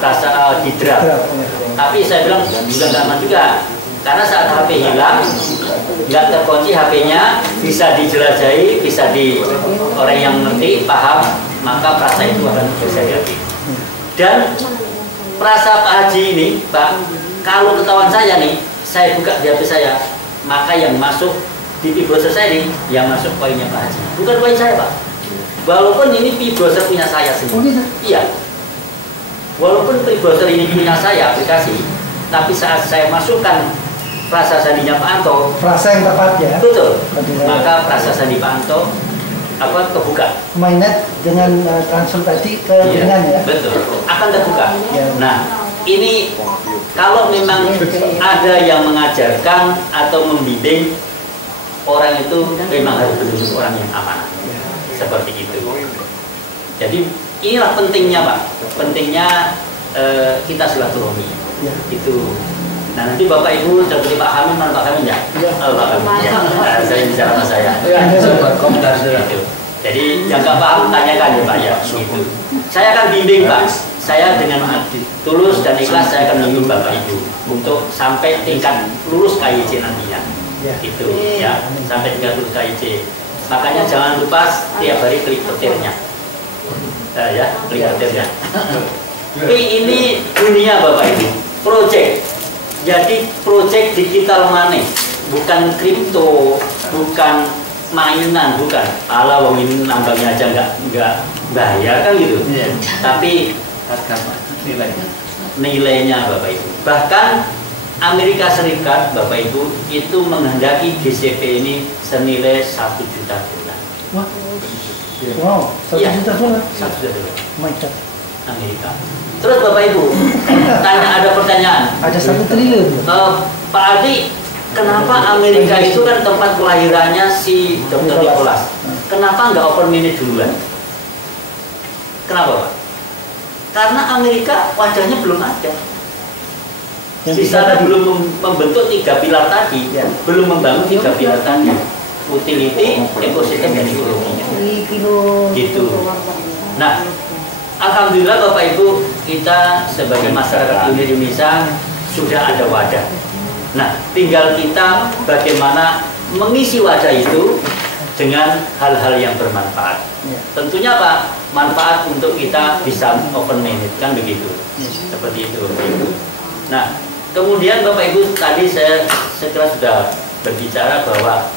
draft. Tapi saya bilang juga nggak aman juga, karena saat HP hilang nggak terkunci HP-nya, bisa dijelajahi, bisa di orang yang ngerti paham, maka Prasa itu akan bisa diambil. Dan Prasa Pak Haji ini Pak, kalau ketahuan saya nih, saya buka di HP saya, maka yang masuk di P-browser saya nih, yang masuk koinnya Pak Haji, bukan koin saya Pak. Walaupun ini P-browser punya saya sendiri. Iya. Walaupun P-browser ini punya saya aplikasi, tapi saat saya masukkan Prasa Sandinya Pak Anto, Prasa yang tepat ya. betul. Maka Prasa Sandi Pak Anto kebuka. Mainnet dengan transfer tadi ke dengan ya. Betul. Akan terbuka. Ya. Nah, ini kalau memang ada yang mengajarkan atau membimbing, orang itu memang harus benar-benar orang yang amanah. Seperti itu. Jadi inilah pentingnya Pak, pentingnya kita silaturahmi. Itu. Nah nanti Bapak Ibu seperti Pak Hamim, mana Pak Hamim ya? Pak Hamim. Ya. Saya bicara sama saya. Komentar itu. Jadi yang nggak paham tanyakan ya Pak ya. Gitu. Saya akan bimbing Pak. Saya dengan tulus dan ikhlas saya akan membimbing Bapak Ibu untuk sampai tingkat lulus KIC nantinya. Itu ya, sampai tingkat lulus KIC. Makanya jangan lupa tiap hari klik petirnya. Ya, klik petirnya. P ini dunia Bapak Ibu, project. Jadi project digital money, bukan kripto, bukan mainan, bukan. Ala wong ini nambangnya aja nggak bahaya kan gitu. Tapi nilainya Bapak Ibu. Bahkan Amerika Serikat Bapak Ibu itu menghendaki GCP ini senilai 1 juta dolar. Wow, 1 juta dolar. 1 juta dolar. My God. Amerika. Terus Bapak Ibu, ada pertanyaan. Ada 1 triliun. Pak Adi, kenapa Amerika itu kan tempat kelahirannya si Dr. Nicholas? Kenapa nggak open minute duluan? Kenapa Pak? Karena Amerika wajahnya belum ada. Di sana belum membentuk 3 pilar tadi, belum membangun 3 pilar tadi. Utility, ekosistem, dan ekonominya. Gitu. Nah, alhamdulillah Bapak Ibu, kita sebagai masyarakat Indonesia sudah ada wadah. Nah, tinggal kita bagaimana mengisi wadah itu dengan hal-hal yang bermanfaat. Tentunya Pak, manfaat untuk kita bisa open minute, kan begitu. Seperti itu. Nah, kemudian Bapak Ibu, tadi saya segera sudah berbicara bahwa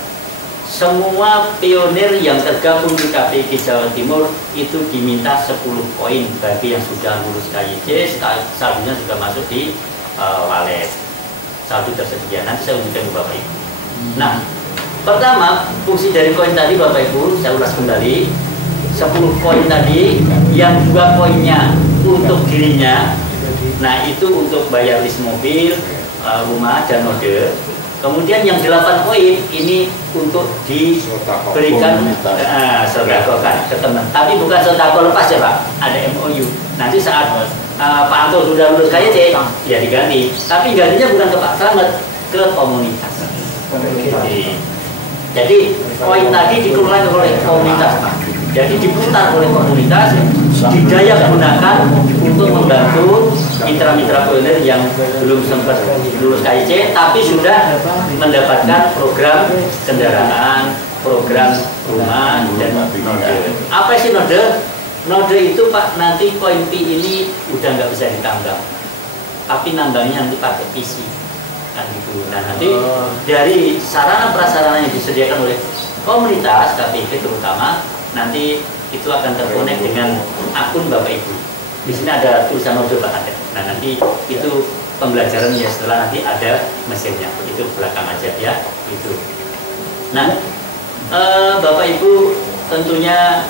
semua pionir yang tergabung di KPIK Jawa Timur itu diminta 10 poin bagi yang sudah lulus KIC, satunya sudah masuk di walet. Satu tersedia, nanti saya unjukkan ke Bapak Ibu. Nah, pertama, fungsi dari koin tadi Bapak Ibu, saya ulas kembali. 10 poin tadi, yang 2 poinnya untuk dirinya, nah itu untuk bayar list mobil, rumah, dan node. Kemudian yang 8 poin ini untuk diberikan sodakokan ke teman. Tapi bukan sodako lepas ya Pak, ada MOU. Nanti saat Pak Anto sudah lulus KIC, ya diganti. Tapi gantinya bukan ke Pak Slamet, ke komunitas. Jadi poin tadi dikelola oleh komunitas Pak. Jadi diputar oleh komunitas, didaya gunakan untuk membantu mitra-mitra pionir yang belum sempat lulus KIC tapi sudah mendapatkan program kendaraan, program rumah, dan node. Apa sih node? Node itu Pak, nanti koin P ini udah nggak bisa ditambang, tapi nambangnya nanti pakai PC kan gitu. Nah nanti dari sarana prasarana yang disediakan oleh komunitas KPIK terutama, nanti itu akan terkonek dengan akun Bapak Ibu. Di sini ada tulisan node Pak ada. Nah nanti itu pembelajaran ya setelah nanti ada mesinnya. Itu belakang aja ya. Itu. Nah Bapak Ibu tentunya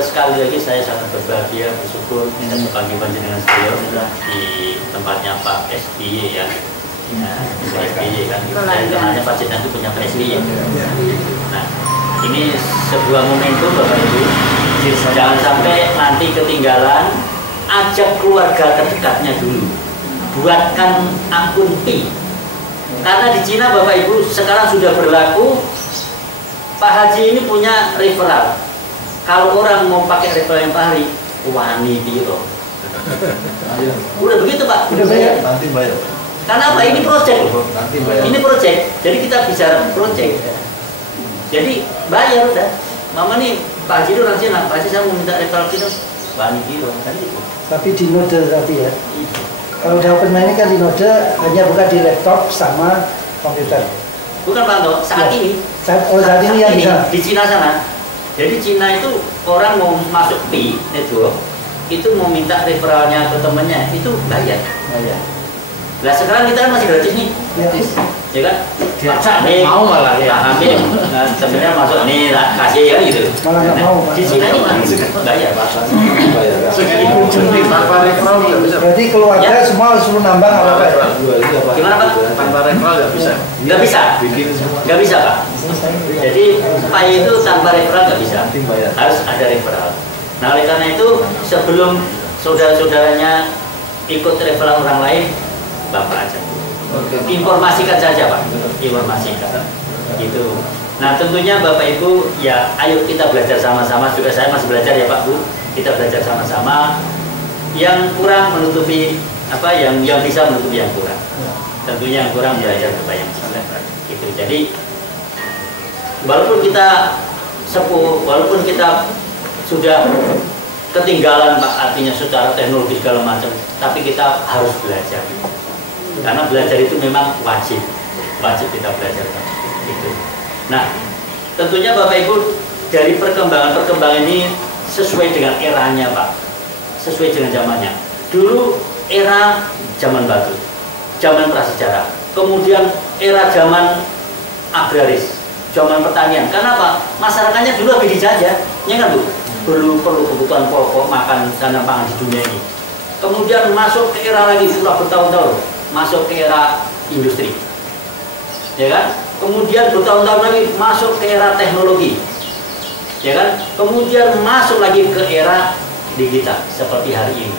sekali lagi saya sangat berbahagia, bersyukur bisa dipanggil panjenengan beliau di tempatnya Pak SBY ya. Nah, SBY kan. Saya kenalnya Pak Jenderal itu punya Pak SBY. Nah, ini sebuah momentum Bapak Ibu. Jangan sampai nanti ketinggalan. Ajak keluarga terdekatnya dulu. Buatkan akun P. Karena di Cina Bapak Ibu sekarang sudah berlaku. Pak Haji ini punya referral. Kalau orang mau pakai referral yang Pak Hari, wani biro. Udah begitu Pak. Udah bayar. Nanti bayar. Karena apa? Ini project. Nanti bayar. Ini project. Jadi kita bicara project. Jadi bayar udah. Mama nih Pak Haji orang Cina, Pak Haji saya mau minta referral kita, wani biro kan gitu. Tapi di node tapi ya. Kalau udah open mining kan di node hanya buka di laptop sama komputer. Bukan Pak Anto, saat ini. Saat ini yang bisa. Di Cina sana. Jadi Cina itu orang mau masuk P network itu mau minta referralnya ke temennya itu bayar. Nah sekarang kita kan masih gratis nih. Gratis. Ya kan? Dia mau malah ya. Amin. Temennya masuk nih kasih ya gitu. Malah nggak mau. Di Cina ini bayar Pak. Bayar. Segitu. Tanpa referral nggak bisa. Berarti keluarga Ya. semua suruh nambang apa Pak? Gimana Pak? Tanpa referral nggak bisa. Nggak bisa. Bikin semua. Nggak bisa Pak. Jadi PAI itu tanpa referral nggak bisa. Harus ada referral. Nah oleh karena itu sebelum saudara-saudaranya ikut referral orang lain, Bapak aja. Informasikan saja Pak. Informasikan. Gitu. Nah tentunya Bapak Ibu ya ayo kita belajar sama-sama. Juga saya masih belajar ya Pak Bu. Kita belajar sama-sama. Yang kurang menutupi apa yang bisa menutupi yang kurang. Tentunya yang kurang belajar kepada yang bisa. Gitu. Jadi walaupun kita sepuh, walaupun kita sudah ketinggalan Pak, artinya secara teknologi segala macam, tapi kita harus belajar. Karena belajar itu memang wajib kita belajar Pak. Gitu. Nah, tentunya Bapak Ibu dari perkembangan ini sesuai dengan eranya Pak, sesuai dengan zamannya. Dulu era zaman batu, zaman prasejarah, kemudian era zaman agraris, zaman pertanian. Karena apa? Masyarakatnya dulu habis dijajah, ya kan Bu? Perlu kebutuhan pokok, makan dan pangan di dunia ini. Kemudian masuk ke era lagi setelah bertahun-tahun, masuk ke era industri, ya kan? Kemudian bertahun-tahun lagi masuk ke era teknologi, ya kan? Kemudian masuk lagi ke era digital seperti hari ini.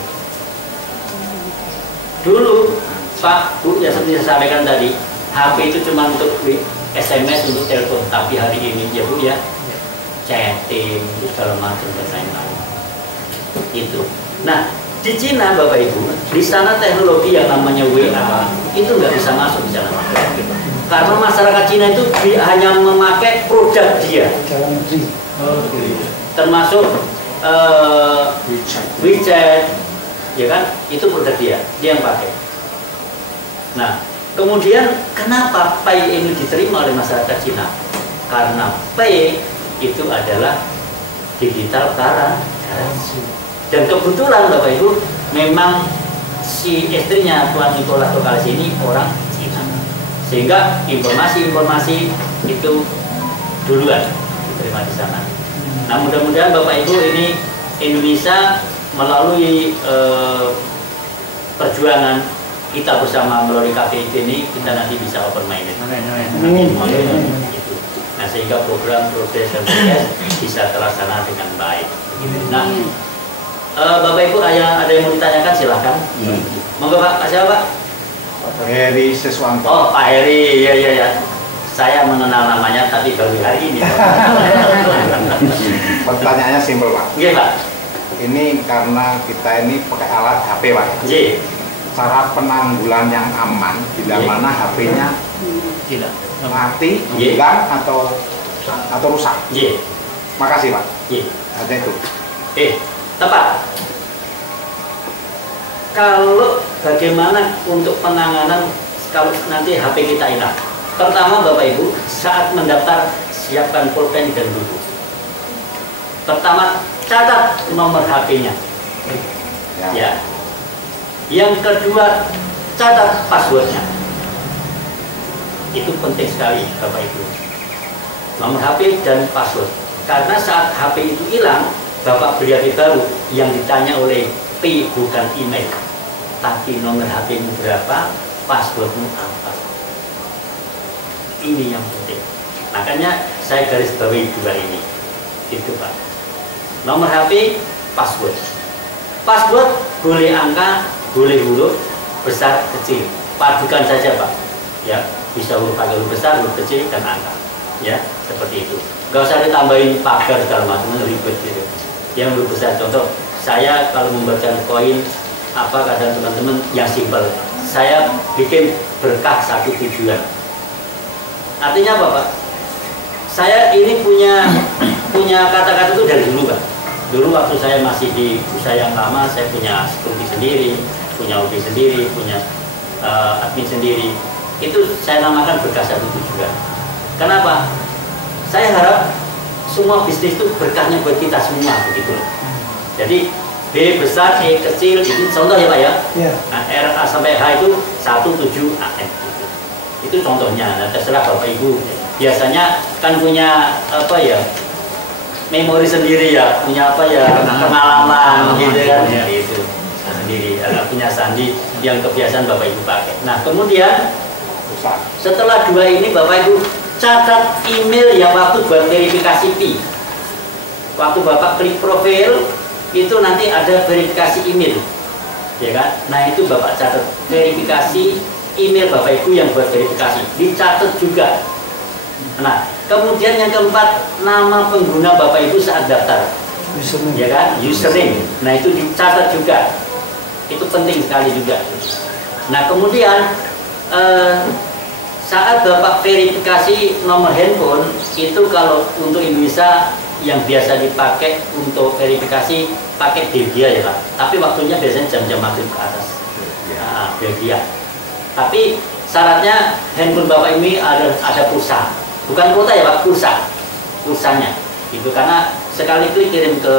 Dulu Pak Bu, ya seperti saya sampaikan tadi, HP itu cuma untuk SMS, untuk telepon, tapi hari ini ya Bu ya, chatting, segala macam dan lain-lain. Itu. Nah, di Cina Bapak Ibu, di sana teknologi yang namanya WA itu nggak bisa masuk di sana. Karena masyarakat Cina itu hanya memakai produk dia, Dalam negeri. termasuk WeChat, ya kan? Itu produk dia yang pakai. Nah, kemudian kenapa Pay ini diterima oleh masyarakat Cina? Karena Pay itu adalah digital currency. Dan kebetulan Bapak Ibu memang si istrinya Tuan Nicholas Tokalis ini orang Cina, sehingga informasi-informasi itu duluan diterima di sana. Nah mudah-mudahan Bapak Ibu ini Indonesia melalui perjuangan kita bersama melalui KPID ini kita nanti bisa open minded. Gitu. Nah sehingga program progres dan progres bisa terlaksana dengan baik. Nah Bapak Ibu ada yang mau ditanyakan silahkan. Monggo Pak, siapa Pak? Heri Seswanto. Oh Pak Heri, ya. Saya mengenal namanya tapi baru hari ini. Pertanyaannya simpel Pak. Iya Pak. Ini karena kita ini pakai alat HP Pak. Iya. Cara penanggulan yang aman bila mana HP-nya Tidak. mati, Iya. hilang atau rusak. Iya. Makasih Pak. Iya. Ada itu. Tepat. Kalau bagaimana untuk penanganan kalau nanti HP kita hilang? Pertama Bapak Ibu, saat mendaftar siapkan pulpen dan buku. Pertama catat nomor HP-nya. Ya. Yang kedua catat passwordnya. Itu penting sekali Bapak Ibu. Nomor HP dan password. Karena saat HP itu hilang, Bapak beli HP baru yang ditanya oleh P bukan email, tapi nomor HP-mu berapa, passwordmu apa. Ini yang penting. Makanya saya garis bawahi dua ini. Itu Pak. Nomor HP, password. Password boleh angka, boleh huruf besar, kecil. Padukan saja Pak. Ya, bisa huruf pakai huruf besar, huruf kecil dan angka. Ya, seperti itu. Gak usah ditambahin pagar segala macam, ribet gitu. Yang huruf besar, contoh saya kalau membaca koin apa kadang teman-teman yang simpel, saya bikin berkah satu tujuan. Artinya apa Pak? Saya ini punya kata-kata itu dari dulu Pak. Dulu waktu saya masih di usaha yang lama, saya punya security sendiri, punya OB sendiri, punya admin sendiri. Itu saya namakan berkah satu tujuan. Kenapa? Saya harap semua bisnis itu berkahnya buat kita semua begitu. Jadi B besar, E kecil, itu contoh ya Pak ya. Nah, R A sampai H itu 17 AM gitu. Itu contohnya. Nah, terserah Bapak Ibu. Biasanya kan punya apa ya? Memori sendiri ya, punya apa ya? Pengalaman gitu kan. Gitu. sendiri, punya sandi yang kebiasaan Bapak Ibu pakai. Nah, kemudian setelah 2 ini Bapak Ibu catat email yang waktu buat verifikasi PI. Waktu Bapak klik profil itu nanti ada verifikasi email, ya kan? Nah, itu Bapak catat verifikasi email Bapak Ibu yang buat verifikasi, dicatat juga. Nah, kemudian yang keempat, nama pengguna Bapak Ibu saat daftar, ya kan? Username. Nah, itu dicatat juga. Itu penting sekali juga. Nah, kemudian saat Bapak verifikasi nomor handphone itu, kalau untuk Indonesia yang biasa dipakai untuk verifikasi pakai Belgia ya Pak. Tapi waktunya biasanya jam-jam maghrib ke atas. Nah, Belgia. Tapi syaratnya handphone Bapak ini ada pulsa. Bukan kuota ya Pak, pulsanya. Itu karena sekali klik kirim ke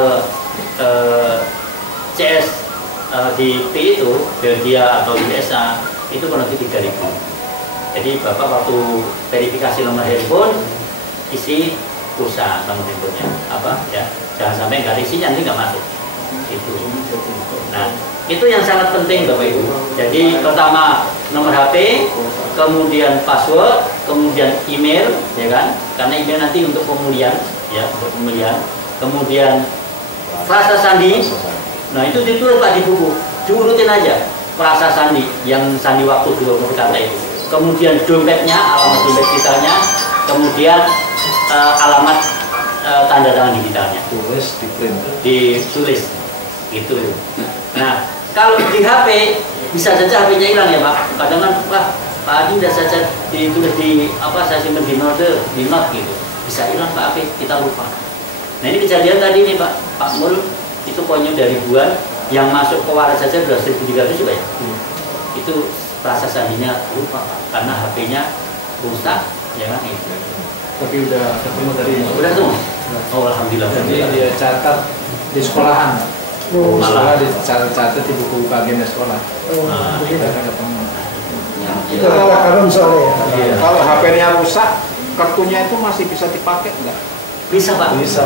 CS di P itu, Belgia atau USA, itu kurang lebih 3.000. Jadi Bapak waktu verifikasi nomor handphone, isi pulsa nomor handphonenya apa ya, jangan sampai nggak ada isinya, nanti nggak masuk. Itu. Nah, itu yang sangat penting Bapak Ibu. Jadi pertama nomor HP, kemudian password, kemudian email, ya kan? Karena email nanti untuk pemulihan, ya, untuk pemulihan. Kemudian frasa sandi. Nah, itu ditulis Pak di buku, diurutin aja frasa sandi, yang sandi waktu 20 kata itu. Kemudian dompetnya, alamat dompet digitalnya, kemudian alamat tanda tangan digitalnya. Tulis di print. Ditulis, gitu. Nah, kalau di HP bisa saja HP-nya hilang ya Pak. Kadang kan, Pak Adi udah saja ditulis di apa, saya simpan di note, di note gitu. Bisa hilang Pak HP, kita lupa. Nah, ini kejadian tadi nih Pak Mul, itu poinnya udah ribuan, yang masuk ke waras saja sudah 1.300 coba ya. Itu rasa sandinya lupa Pak, karena HP-nya rusak, ya kan itu. Tapi udah ketemu tadi. Udah tuh. Oh, alhamdulillah. Jadi dia catat di sekolahan. Malah dicatat di buku agenda sekolah. Kita kan ketemu. Itu kalau soalnya. Iya. Kalau HP-nya rusak, kartunya itu masih bisa dipakai nggak? Bisa Pak. Bisa.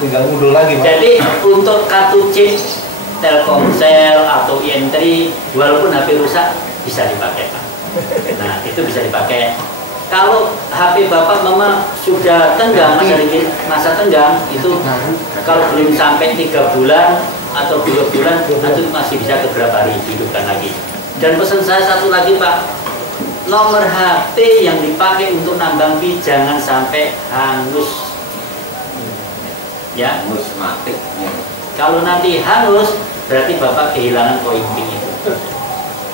Tinggal unduh lagi Pak. Jadi untuk kartu chip Telkomsel atau IM3, walaupun HP rusak bisa dipakai Pak. Nah, itu bisa dipakai. Kalau HP Bapak Mama sudah tenggang, masa tenggang itu kalau belum sampai 3 bulan atau 2 bulan, itu masih bisa beberapa hari hidupkan lagi. Dan pesan saya satu lagi Pak, nomor HP yang dipakai untuk nambang PI jangan sampai hangus. Ya, Hangus mati. kalau nanti hangus berarti Bapak kehilangan koin PI itu.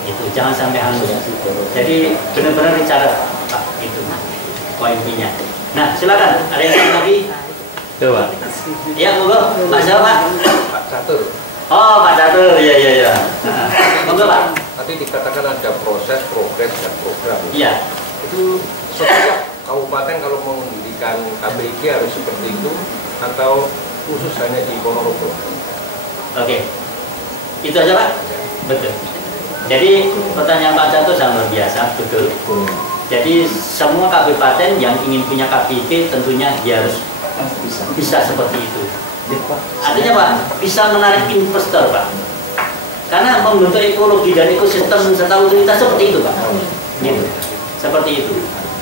Itu jangan sampai hangus. Jadi benar-benar dicatat Pak, itu koin PI-nya. Nah, silakan. Ada yang lagi? Coba. Ya, monggo. Pak siapa? Pak Catur. Oh, Pak Catur. Iya. Monggo Pak. Tadi dikatakan ada proses, progres, dan program. Iya. Itu setiap kabupaten kalau mendirikan KPIG harus seperti itu atau khusus hanya di Ponorogo? Oke. Itu aja Pak? Betul. Jadi pertanyaan Pak Catur sangat luar biasa, betul. Jadi semua kabupaten yang ingin punya KPIG tentunya dia harus bisa seperti itu. Artinya Pak, bisa menarik investor Pak. Karena membentuk ekologi dan ekosistem serta utilitas seperti itu Pak. Gitu. Seperti itu.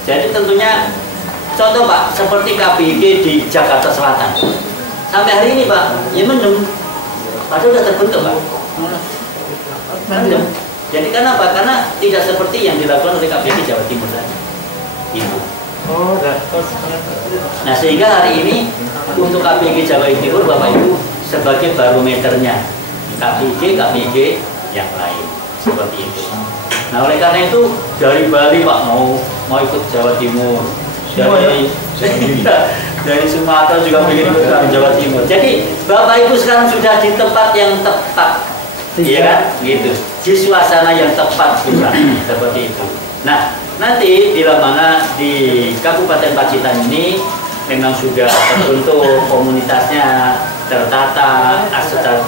Jadi tentunya contoh Pak, seperti KPIG di Jakarta Selatan. Sampai hari ini Pak, ya mendem. Padahal sudah terbentuk Pak. Mendem. Jadi kenapa? Karena tidak seperti yang dilakukan oleh KPIG Jawa Timur saja. Itu. Nah, sehingga hari ini untuk KPIG Jawa Timur Bapak Ibu sebagai barometernya KPIG yang lain seperti itu. Nah, oleh karena itu dari Bali Pak mau ikut Jawa Timur, dari Sumatera juga ingin ikut Jawa Timur. Jadi Bapak Ibu sekarang sudah di tempat yang tepat, ya kan? Gitu. Di suasana yang tepat juga seperti itu. Nah, nanti bila mana di Kabupaten Pacitan ini memang sudah terbentuk komunitasnya, tertata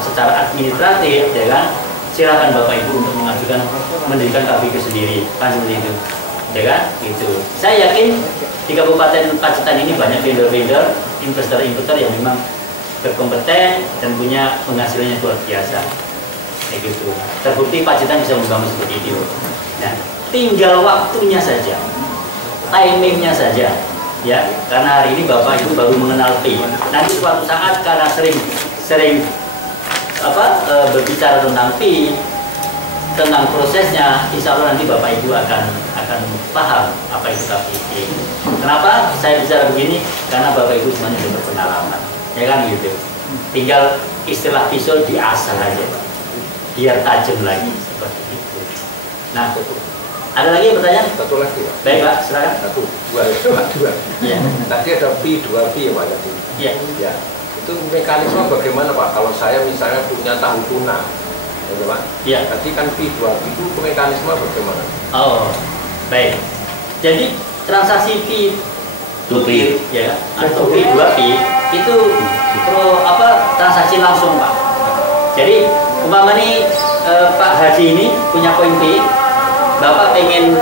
secara administratif, ya kan? Silakan Bapak Ibu untuk mengajukan mendirikan KPIG sendiri, kan seperti itu, ya kan? Gitu. Saya yakin di Kabupaten Pacitan ini banyak vendor-vendor, investor-investor yang memang berkompeten dan punya penghasilannya luar biasa. kayak gitu. Terbukti Pacitan bisa membangun seperti itu. Nah, tinggal waktunya saja, timingnya saja, ya. Karena hari ini Bapak Ibu baru mengenal Pi. Nanti suatu saat karena sering berbicara tentang Pi, tentang prosesnya, insya Allah nanti Bapak Ibu akan paham apa itu KPI. Kenapa saya bicara begini? Karena Bapak Ibu semuanya sudah berpengalaman, ya kan gitu. Tinggal istilah pisau diasah aja, biar tajam lagi seperti itu. Nah, ada lagi yang bertanya? Satu lagi ya. Baik Pak, silakan. Dua. Ya. Tadi ada Pi, 2 Pi ya Pak tadi. Iya. Ya. Itu mekanisme bagaimana Pak? Kalau saya misalnya punya tahu tuna, ya Pak. Iya. Tadi kan Pi, 2 Pi itu mekanisme bagaimana? Oh, baik. Jadi transaksi Pi 2Pi ya atau Pi 2Pi itu transaksi langsung Pak. Jadi umpama nih Pak Haji ini punya koin Pi, Bapak pengen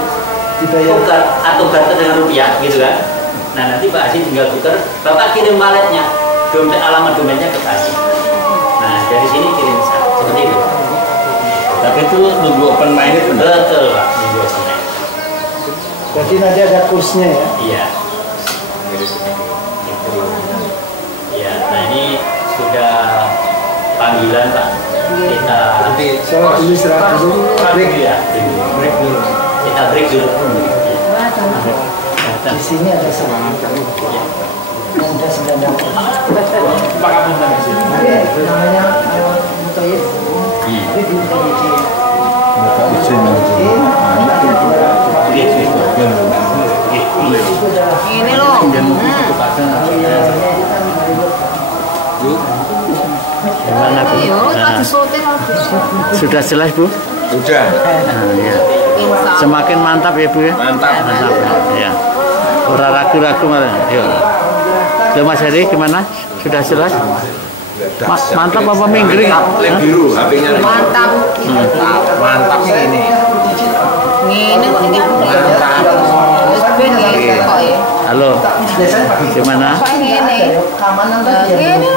tukar atau barter dengan rupiah gitu kan. Nah nanti Pak Haji tinggal tukar, Bapak kirim maletnya, alamat domainnya ke Haji. Nah dari sini kirim seperti itu. Tapi itu nunggu open mind itu betul Pak, nunggu open mind. Jadi nanti ada kursnya ya? Iya. Ya, nah ini sudah panggilan Pak. Kita Sholat dulu, istirahat dulu, break ya. Break dulu. Kita break dulu. Di sini ada semangat kali. Ada 9 dapur. Pak kamu di sini. Namanya Mutoyib. Tapi di Mutoyib. Ini loh. Gimana Bu? Nah, sudah jelas Bu? Sudah. Nah, ya. Semakin mantap ya Bu ya? Mantap. Ya. Ora ragu-ragu malah. Yuk. Loh, Mas Heri gimana? Sudah jelas? Mantap apa minggring? Lem biru HP-nya. Mantap. Mantapnya ini. Ini kok ini. Halo. Gimana? Ini. Keamanan tadi ya. Ini.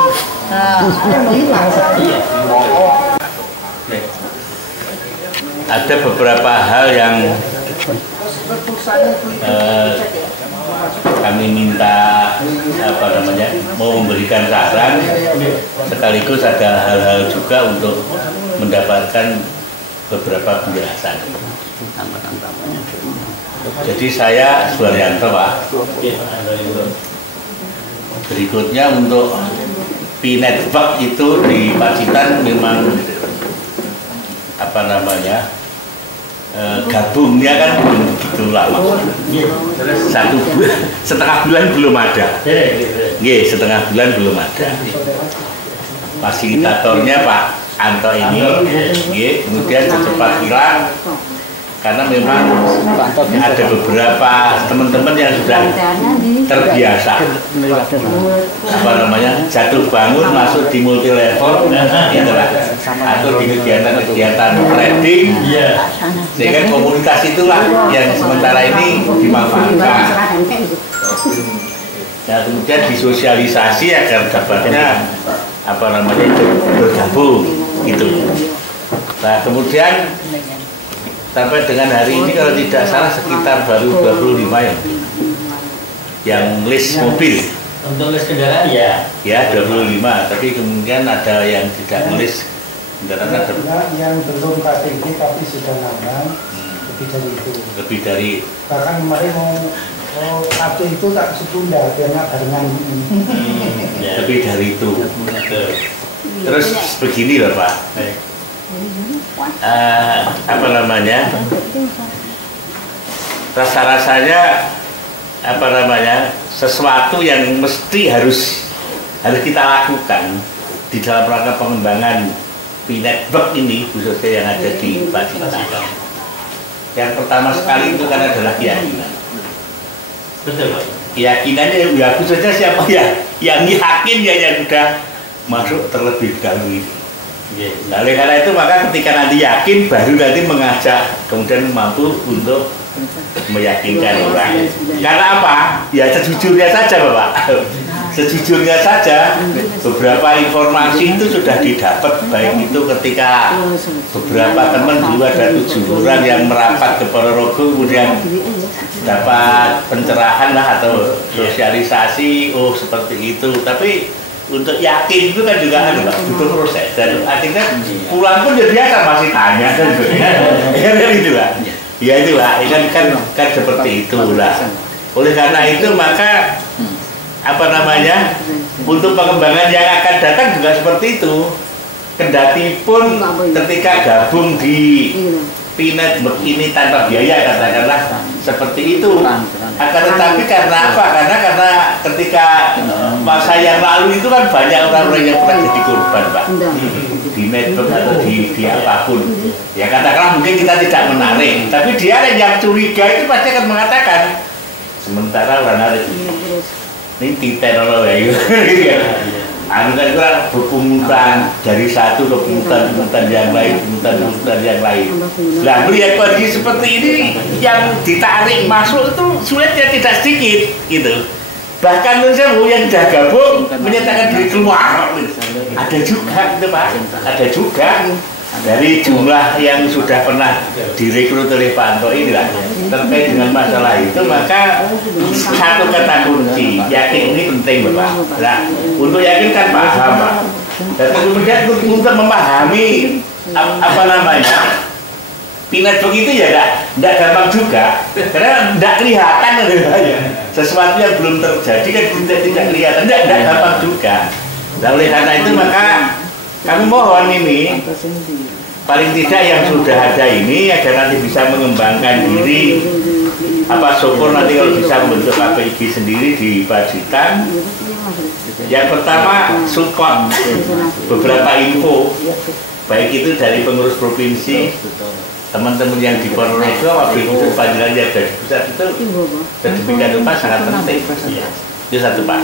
Nah, ada beberapa hal yang kami minta mau memberikan saran, sekaligus ada hal-hal juga untuk mendapatkan beberapa penjelasan. Jadi saya Suharyanto Pak. Berikutnya untuk Pi Network itu di Pacitan memang gabungnya kan belum begitu lama. Setengah bulan belum ada. Setengah bulan belum ada. Fasilitatornya Pak Anto ini, kemudian secepat hilang karena memang ada beberapa teman-teman yang sudah terbiasa jatuh bangun masuk di multi level atau di kegiatan trading, sehingga komunitas itulah yang sementara ini dimanfaatkan. Nah, kemudian disosialisasi agar dapatnya bergabung gitu. Nah, kemudian sampai dengan hari ini kalau tidak salah sekitar baru 25 yang list mobil. Untuk list kendaraan ya? Ya 25, tapi kemudian ada yang tidak list kendaraan. Yang belum KTP tapi sudah nambah lebih dari itu. Lebih dari. Bahkan kemarin mau kartu itu tak setunda karena barengan ini. Lebih dari itu. Terus begini loh Pak. Rasa-rasanya sesuatu yang mesti harus kita lakukan di dalam rangka pengembangan Pi Network ini, khususnya yang ada di Pacitan. Yang pertama sekali itu kan adalah keyakinan. Betul Pak. Keyakinannya ya khususnya siapa ya yang yakin ya yang sudah masuk terlebih dahulu. Nah, oleh karena itu maka ketika nanti yakin baru nanti mengajak, kemudian mampu untuk meyakinkan orang. Karena apa? Ya sejujurnya saja Bapak. sejujurnya saja beberapa informasi itu sudah didapat, baik itu ketika beberapa teman dulu ada 7 orang yang merapat ke Ponorogo kemudian dapat pencerahan lah atau sosialisasi, oh seperti itu. Tapi untuk yakin itu kan juga ada butuh proses, dan akhirnya pulang pun ya biasa masih tanya kan gitu lah. Ya itu lah, kan seperti itulah. Oleh karena itu maka untuk pengembangan yang akan datang juga seperti itu. Kendati pun ketika gabung di Pinet ini tanpa biaya katakanlah seperti itu. Akan tetapi karena apa? Karena ketika masa yang lalu itu kan banyak orang-orang yang pernah jadi korban, Pak. Di network atau di apapun. Ya katakanlah mungkin kita tidak menarik, tapi dia yang curiga itu pasti akan mengatakan sementara orang narik ini titen oleh anu kan berpungutan dari satu ke pungutan yang lain, pungutan yang lain. Nah, melihat kondisi seperti ini yang ditarik masuk itu sulitnya tidak sedikit gitu. Bahkan yang sudah gabung menyatakan diri keluar. Ada juga itu Pak, ada juga dari jumlah yang sudah pernah direkrut oleh Pak Anto ini lah terkait dengan masalah itu, maka satu kata kunci yakin ini penting Bapak. Nah, untuk yakin kan paham Pak, dan kemudian untuk memahami Pinet begitu ya tidak gampang juga, karena tidak kelihatan sesuatu yang belum terjadi kan tidak kelihatan, tidak gampang juga. Dan oleh karena itu maka kami mohon ini paling tidak yang sudah ada ini agar nanti bisa mengembangkan diri, syukur nanti kalau bisa membentuk KPIG sendiri di Pacitan. Yang pertama support beberapa info, baik itu dari pengurus provinsi, teman-teman yang di Ponorogo, waktu itu panggilannya dari pusat itu sedemikian rupa sangat penting. Itu satu Pak.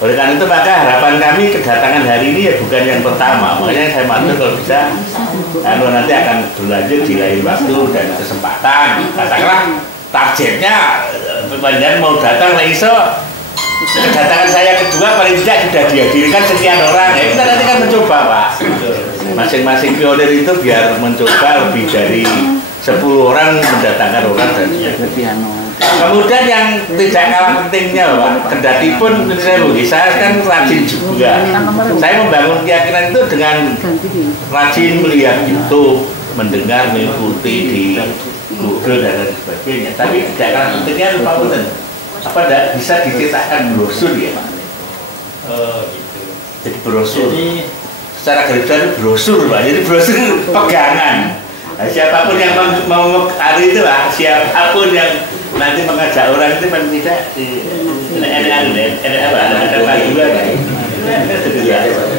Oleh karena itu maka harapan kami kedatangan hari ini ya bukan yang pertama, makanya saya matur kalau bisa nanti akan berlanjut di lain waktu dan kesempatan. Katakanlah targetnya panjenengan mau datang lah iso kedatangan saya kedua paling tidak sudah dihadirkan sekian orang, ya kita nanti kan mencoba Pak. Masing-masing pionir itu biar mencoba lebih dari 10 orang mendatangkan orang dan kemudian yang tidak kalah pentingnya Pak, kendati pun saya kan rajin juga. Saya membangun keyakinan itu dengan rajin melihat YouTube, mendengar, mengikuti di Google dan lain sebagainya. Tapi tidak kalah pentingnya lupa punten. Apa tidak bisa dicetakkan brosur ya Pak? Gitu. Jadi brosur. Secara garis besar brosur Pak. Jadi brosur pegangan. Nah, siapapun yang mau hari itu lah, siapapun yang nanti mengajak orang itu paling tidak ada panggilan.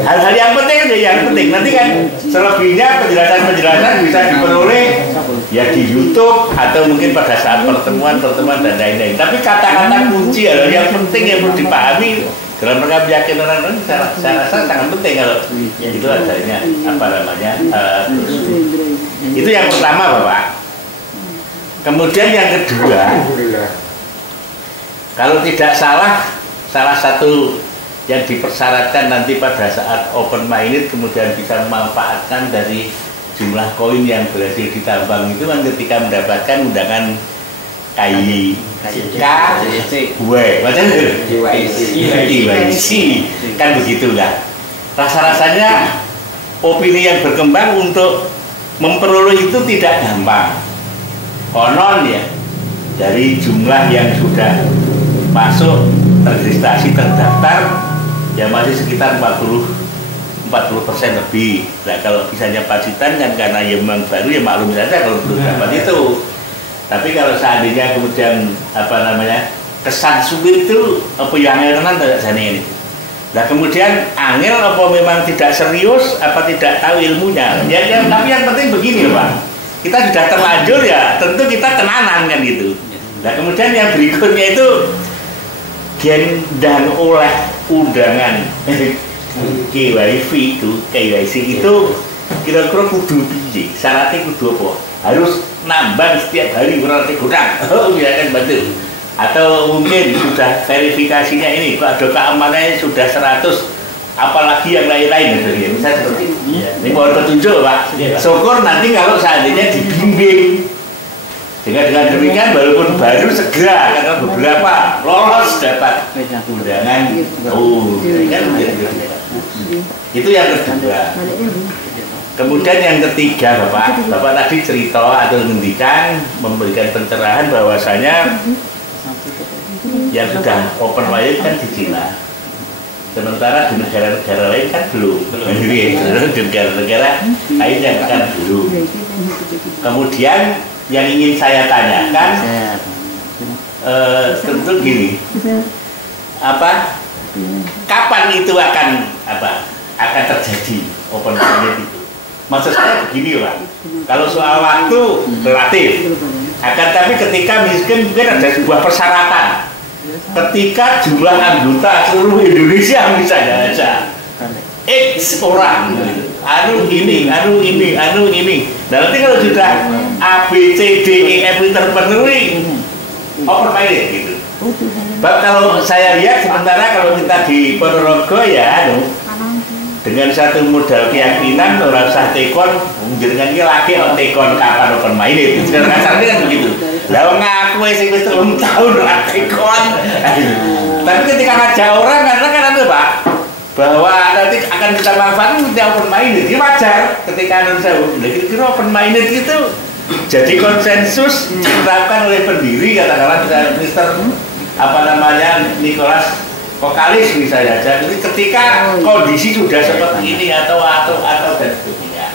Hal-hal yang penting nanti kan selebihnya penjelasan bisa diperoleh ya di YouTube atau mungkin pada saat pertemuan dan lain-lain. Tapi kata-kata kunci adalah yang penting yang perlu dipahami dalam rangka meyakinkan orang-orang. Saya rasa sangat penting kalau itu adanya itu yang pertama Bapak. Kemudian yang kedua, kalau tidak salah satu yang dipersyaratkan nanti pada saat open minded kemudian bisa memanfaatkan dari jumlah koin yang berhasil ditambang itu kan ketika mendapatkan undangan KYC kan begitulah. Rasa-rasanya opini yang berkembang untuk memperoleh itu tidak gampang. Konon ya dari jumlah yang sudah masuk terregistrasi terdaftar ya masih sekitar 40% lebih. Nah kalau misalnya Pacitan kan karena ya memang baru ya maklum saja kalau belum dapat itu. Tapi kalau seandainya kemudian kesan sulit itu apa yang angel tidak sana ini. Nah kemudian angel apa memang tidak serius apa tidak tahu ilmunya. Ya tapi yang penting begini Pak. Kita sudah terlanjur ya tentu kita tenanan kan gitu. Nah kemudian yang berikutnya itu dan oleh undangan KYC itu kira-kira kudu piye? Syaratnya kudu apa? Harus nambang setiap hari berarti kurang. Oh iya kan betul. atau mungkin sudah verifikasinya ini kok ada keamanannya sudah 100, apalagi yang lain-lain misalnya seperti itu. Ini mohon petunjuk Pak. Syukur nanti kalau seandainya dibimbing dengan demikian walaupun baru segera karena beberapa lolos dapat undangan. Kan itu yang kedua. Kemudian yang ketiga Bapak tadi cerita atau menghentikan memberikan pencerahan bahwasanya yang sudah open wide kan di Cina, sementara di negara-negara lain kan belum. Di negara-negara lain yang kan belum. Kemudian yang ingin saya tanyakan tentu gini, kapan itu akan terjadi open wide itu? Maksud saya begini Pak, kalau soal waktu relatif, akan tapi ketika mungkin ada sebuah persyaratan, ketika jumlah anggota seluruh Indonesia misalnya aja X orang, ini. Nah nanti kalau sudah A, B, C, D, E, F terpenuhi, open minded gitu. Bahkan kalau saya lihat sementara kalau kita di Ponorogo ya, dengan satu modal keyakinan orang usah tekon, dengan ini lagi tekon kapan open minded. Kasarnya kan begitu. Lah ngaku wis 3 tahun ora tekon. Tapi ketika ngajak orang karena kan itu Pak, bahwa nanti akan kita manfaatkan kita open minded. Ini wajar ketika saya kira open minded itu jadi konsensus diterapkan oleh pendiri katakanlah Mister Nicholas vokalis misalnya saja. Jadi ketika kondisi sudah seperti ini atau dan sebagainya.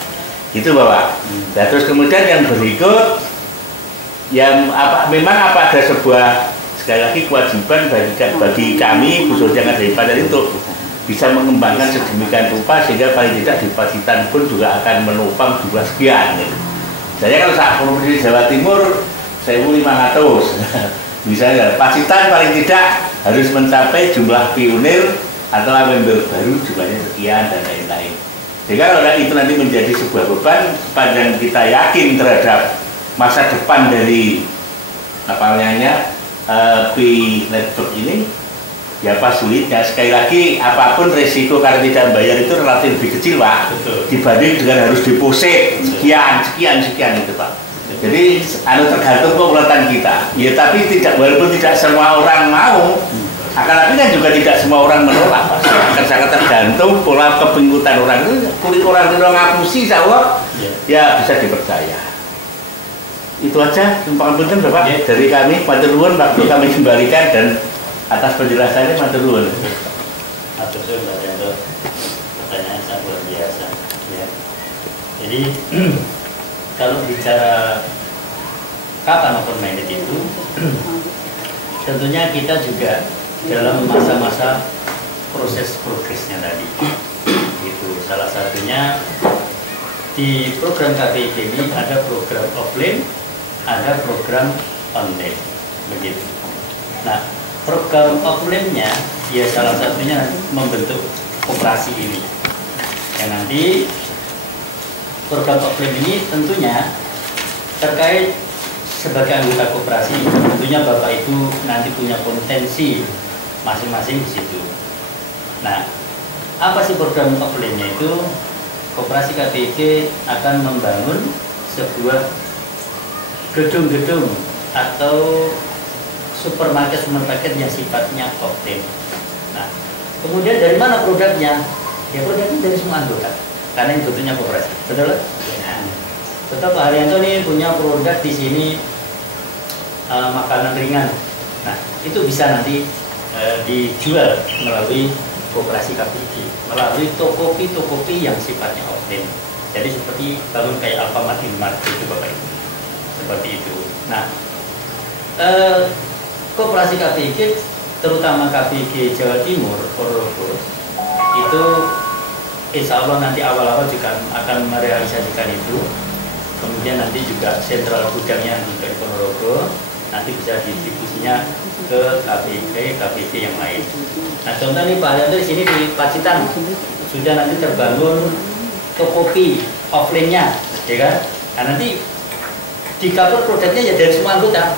Itu Bapak. Nah, terus kemudian yang berikut yang memang ada sebuah sekali lagi kewajiban bagi kami khususnya dari Padang untuk bisa mengembangkan sedemikian rupa sehingga paling tidak di Pacitan pun juga akan menopang jumlah sekian. Saya kalau saat provinsi Jawa Timur 1.500 misalnya Pacitan paling tidak harus mencapai jumlah pionir atau member baru jumlahnya sekian dan lain-lain. Sehingga kalau itu nanti menjadi sebuah beban sepanjang kita yakin terhadap masa depan dari P-Network ini, ya pas sulitnya sekali lagi apapun resiko karena tidak bayar itu relatif lebih kecil Pak. Betul. Dibanding dengan harus deposit sekian itu Pak. Jadi tergantung kekuatan kita. Ya tapi walaupun tidak semua orang mau, akan tapi kan juga tidak semua orang menolak. Akan sangat tergantung pola kepingkutan orang itu. Kulit orang ngapusi insya ya bisa dipercaya. Itu aja Pangapunten Bapak dari kami. Matur nuwun waktu kami kembalikan dan atas penjelasannya matur nuwun. Matur nuwun Pak Yanto. Pertanyaan sangat luar biasa. Ya. Jadi kalau bicara kapan open minded itu, tentunya kita juga dalam masa-masa proses progresnya tadi. Itu salah satunya di program KPIK ini ada program offline, ada program online, begitu. Nah, program offline-nya ya salah satunya membentuk koperasi ini. Yang nanti program offline ini tentunya terkait sebagai anggota koperasi, tentunya Bapak itu nanti punya potensi masing-masing di situ. Nah, apa sih program offline-nya itu? Koperasi KPIK akan membangun sebuah gedung-gedung atau supermarket yang sifatnya offline. Nah, kemudian dari mana produknya? Ya produknya dari semua anggota. Karena ini bentuknya koperasi, betul? Nah, tetap Pak Haryanto ini punya produk di sini makanan ringan. Nah, itu bisa nanti dijual melalui koperasi KPIK, melalui tokopi yang sifatnya offline. Jadi seperti bangun kayak Alfamart, Inmart itu Bapak Ibu, seperti itu. Nah, koperasi KPIK, terutama KPIK Jawa Timur, Ponorogo, itu insya Allah nanti awal-awal juga akan merealisasikan itu. Kemudian nanti juga sentral gudangnya di Ponorogo, nanti bisa distribusinya ke KPIK yang lain. Nah, contoh nih Pak Haryanto di sini di Pacitan sudah nanti terbangun tokopi offline-nya, ya kan? Nah, nanti di cover produknya ya dari semua anggota,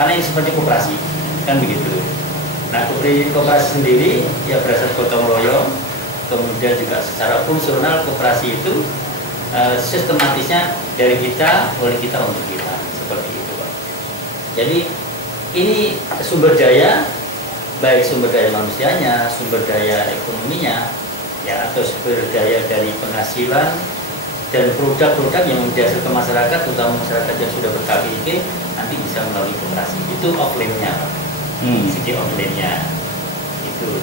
karena ini seperti koperasi. kan begitu. Nah, koperasi sendiri ya berasal gotong royong, kemudian juga secara fungsional koperasi itu sistematisnya dari kita, oleh kita, untuk kita, seperti itu Pak. Jadi ini sumber daya, baik sumber daya manusianya, sumber daya ekonominya, ya, atau sumber daya dari penghasilan dan produk-produk yang dihasilkan masyarakat, terutama masyarakat yang sudah ber-KPIK, nanti bisa melalui koperasi. Itu offline-nya Pak. Segi offline-nya itu.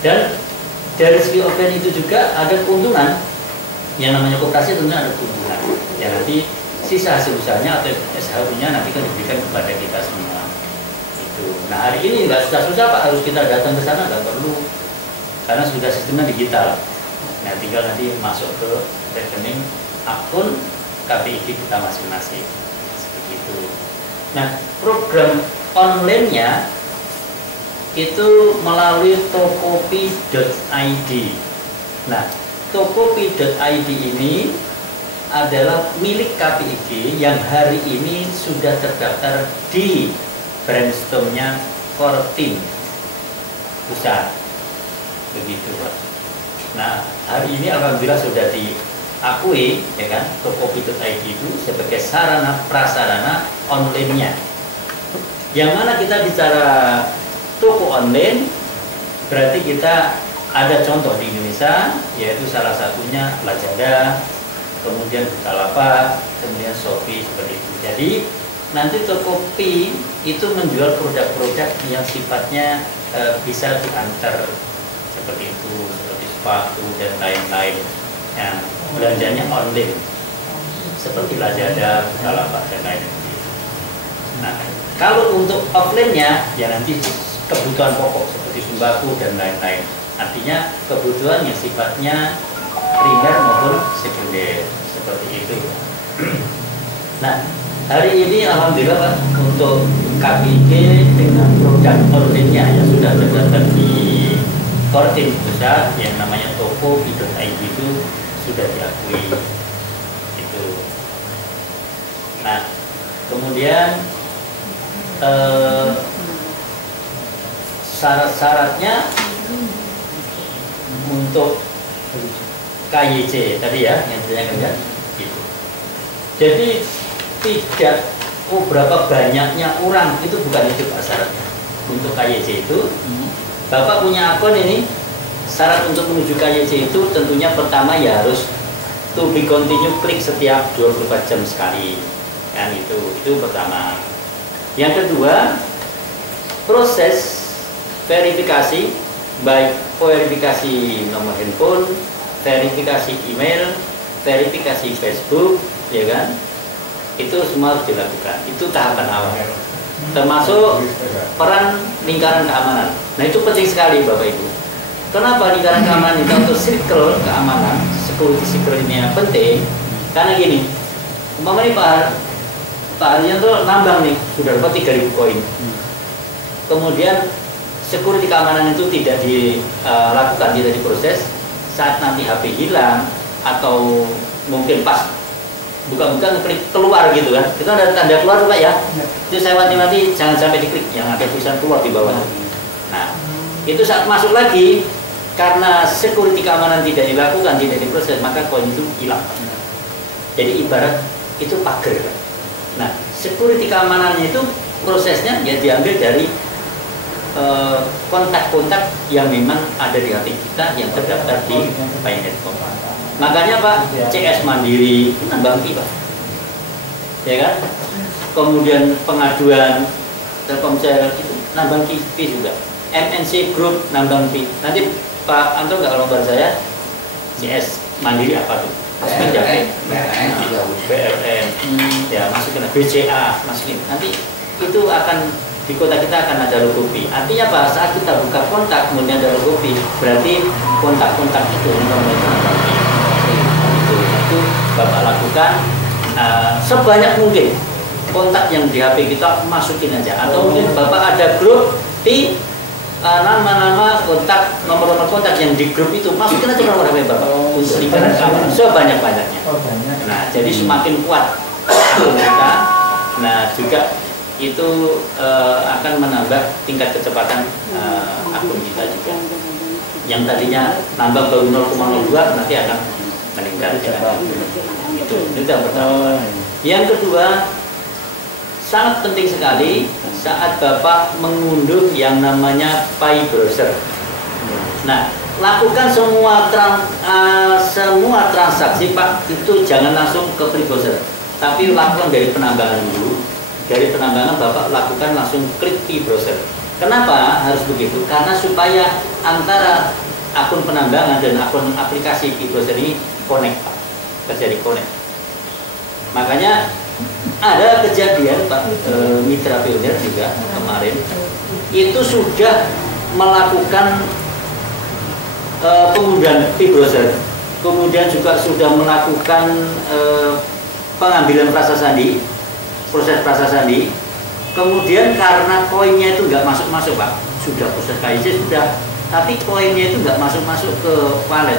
Dan dari segi offline itu juga ada keuntungan. Yang namanya koperasi tentunya ada keuntungan. Ya, nanti sisa hasil usahanya atau SHU-nya nanti kan diberikan kepada kita semua. Itu. Nah, hari ini nggak susah-susah Pak, harus kita datang ke sana, nggak perlu, karena sudah sistemnya digital. Nah, tinggal nanti masuk ke rekening akun KPIK kita masing-masing. Seperti itu. Nah, program online-nya itu melalui tokopi.id. Nah, tokopi.id ini adalah milik KPIK yang hari ini sudah terdaftar di brainstorm-nya Kortim pusat. Begitu Pak. Nah, hari ini alhamdulillah sudah diakui, ya kan, tokopi.id itu sebagai sarana prasarana online-nya. Yang mana kita bicara toko online, berarti kita ada contoh di Indonesia, yaitu salah satunya Lazada, kemudian Bukalapak, kemudian Shopee, seperti itu. Jadi nanti Tokopi itu menjual produk-produk yang sifatnya bisa diantar, seperti itu, seperti sepatu dan lain-lain. Yang belanjanya online, seperti Lazada, Bukalapak dan lain-lain. Nah, kalau untuk offline-nya, ya nanti kebutuhan pokok seperti sembako dan lain-lain. Artinya kebutuhan yang sifatnya primer maupun sekunder, seperti itu. Nah, hari ini alhamdulillah Pak, untuk KPIK dengan produk online-nya yang sudah terdaftar di Kortim pusat yang namanya tokopi.id itu sudah diakui. Itu. Nah, kemudian syarat-syaratnya untuk KYC tadi ya yang ditanyakan kan gitu. Jadi tidak berapa banyaknya orang itu bukan itu Pak syaratnya. Untuk KYC itu Bapak punya akun ini, syarat untuk menuju KYC itu tentunya pertama ya harus to be continue klik setiap 24 jam sekali kan, itu pertama. Yang kedua, proses verifikasi, baik verifikasi nomor handphone, verifikasi email, verifikasi Facebook, ya kan, itu semua harus dilakukan. Itu tahapan awal, termasuk peran lingkaran keamanan. Nah, itu penting sekali Bapak Ibu. Kenapa lingkaran keamanan itu untuk circle keamanan, security circle ini yang penting? Karena gini, umpamanya Pak Haryanto nambang nih, sudah dapat 3.000 koin. Kemudian security keamanan itu tidak dilakukan, tidak diproses. Saat nanti HP hilang atau mungkin pas buka-buka ngeklik keluar gitu kan, kita ada tanda keluar Pak ya. Itu saya wanti-wanti jangan sampai diklik, yang ada tulisan keluar di bawah. Nah, itu saat masuk lagi, karena security keamanan tidak dilakukan, tidak diproses, maka koin itu hilang. Jadi ibarat itu pagar. Nah, security keamanannya itu prosesnya ya diambil dari kontak-kontak yang memang ada di HP kita yang terdaftar di Paynet.com. Makanya Pak, CS Mandiri itu nambang fee Pak, ya kan? Kemudian pengaduan Telkomsel itu nambang fee juga. MNC Group nambang fee. Nanti Pak Anto nggak lombar saya, CS Mandiri apa tuh? Masukin BLN, ya masukin BCA, masukin. Nanti itu akan di kota kita akan ada logo P. Artinya apa? Saat kita buka kontak kemudian ada logo P, berarti kontak-kontak itu itu Bapak lakukan sebanyak mungkin kontak yang di HP kita masukin aja. Atau mungkin Bapak ada grup di nama-nama kontak, nomor-nomor kontak yang di grup itu masukin aja nomor HP Bapak untuk lingkaran keamanan sebanyak-banyaknya. Nah, jadi semakin kuat kita. Nah, juga itu akan menambah tingkat kecepatan akun kita juga. Yang tadinya nambah baru 0,02 nanti akan meningkat. Itu yang pertama. Yang kedua, sangat penting sekali saat Bapak mengunduh yang namanya Pi browser. Nah, lakukan semua transaksi Pak itu jangan langsung ke Pi browser, tapi lakukan dari penambangan dulu. Dari penambangan Bapak lakukan langsung klik Pi browser. Kenapa harus begitu? Karena supaya antara akun penambangan dan akun aplikasi Pi browser ini connect Pak, terjadi connect. Makanya ada kejadian Pak, Mitra Pioneer juga kemarin itu sudah melakukan pengunduhan Pi browser, kemudian juga sudah melakukan pengambilan prasasti, proses prasasti. Kemudian karena koinnya itu nggak masuk-masuk Pak, sudah proses KIC sudah, tapi koinnya itu nggak masuk-masuk ke wallet.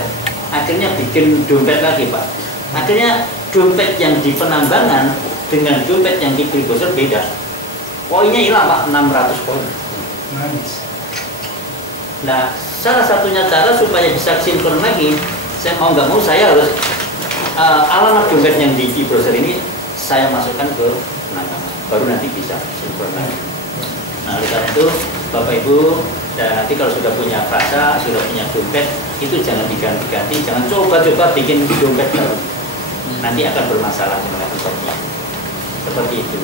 Akhirnya bikin dompet lagi Pak. Akhirnya dompet yang di penambangan dengan dompet yang di Pi browser beda. Koinnya hilang Pak, 600 koin. Nah, salah satunya cara supaya bisa sinkron lagi, saya mau nggak mau saya harus alamat dompet yang di Pi browser ini saya masukkan ke penambangan, baru nanti bisa sinkron lagi. Nah, oleh karena itu Bapak Ibu, dan nanti kalau sudah punya frasa, sudah punya dompet, itu jangan diganti-ganti, jangan coba-coba bikin dompet baru. Nanti akan bermasalah mengenai dompetnya. Seperti itu.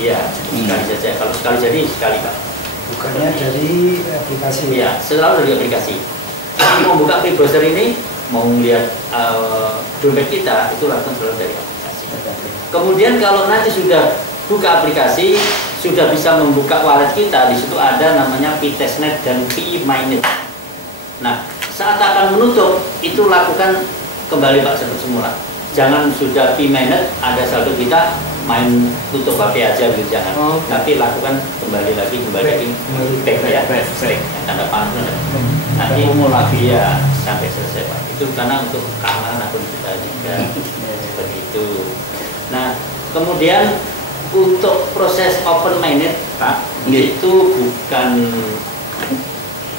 Iya, sekali saja. Kalau sekali jadi sekali Pak. Bukannya dari aplikasi. Iya, selalu dari aplikasi. Kalau mau buka Pi browser ini, mau melihat dompet kita, itu langsung selalu dari aplikasi. Kemudian kalau nanti sudah buka aplikasi, sudah bisa membuka wallet kita, di situ ada namanya Pi testnet dan Pi mainnet. Nah, saat akan menutup, itu lakukan kembali Pak seperti semula. Jangan sudah Pi mainnet, ada saldo kita, main tutup HP aja gitu, jangan. Tapi lakukan kembali lagi back ya, back, tanda panah. Nanti lagi ya sampai selesai Pak. Itu karena untuk keamanan akun kita juga seperti itu. Nah, kemudian untuk proses open mainnet Pak, itu bukan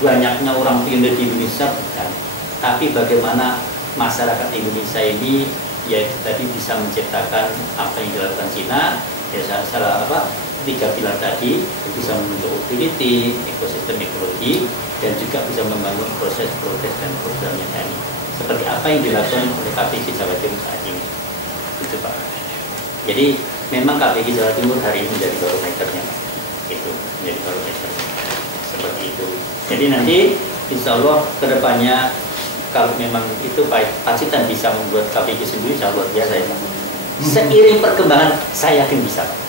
banyaknya orang pindah di Indonesia bukan, tapi bagaimana masyarakat Indonesia ini ya tadi bisa menciptakan apa yang dilakukan Cina, ya salah apa 3 pilar tadi, bisa membentuk utility, ekosistem ekologi, dan juga bisa membangun proses dan programnya tadi. Seperti apa yang dilakukan oleh KPG Jawa Timur saat ini, itu Pak. Jadi memang KPG Jawa Timur hari ini menjadi barometernya, itu menjadi barometernya, seperti itu. Jadi nanti insya Allah kedepannya kalau memang itu Pak Pacitan bisa membuat KPG sendiri, insya Allah luar biasa ya Pak. Seiring perkembangan saya yakin bisa Pak.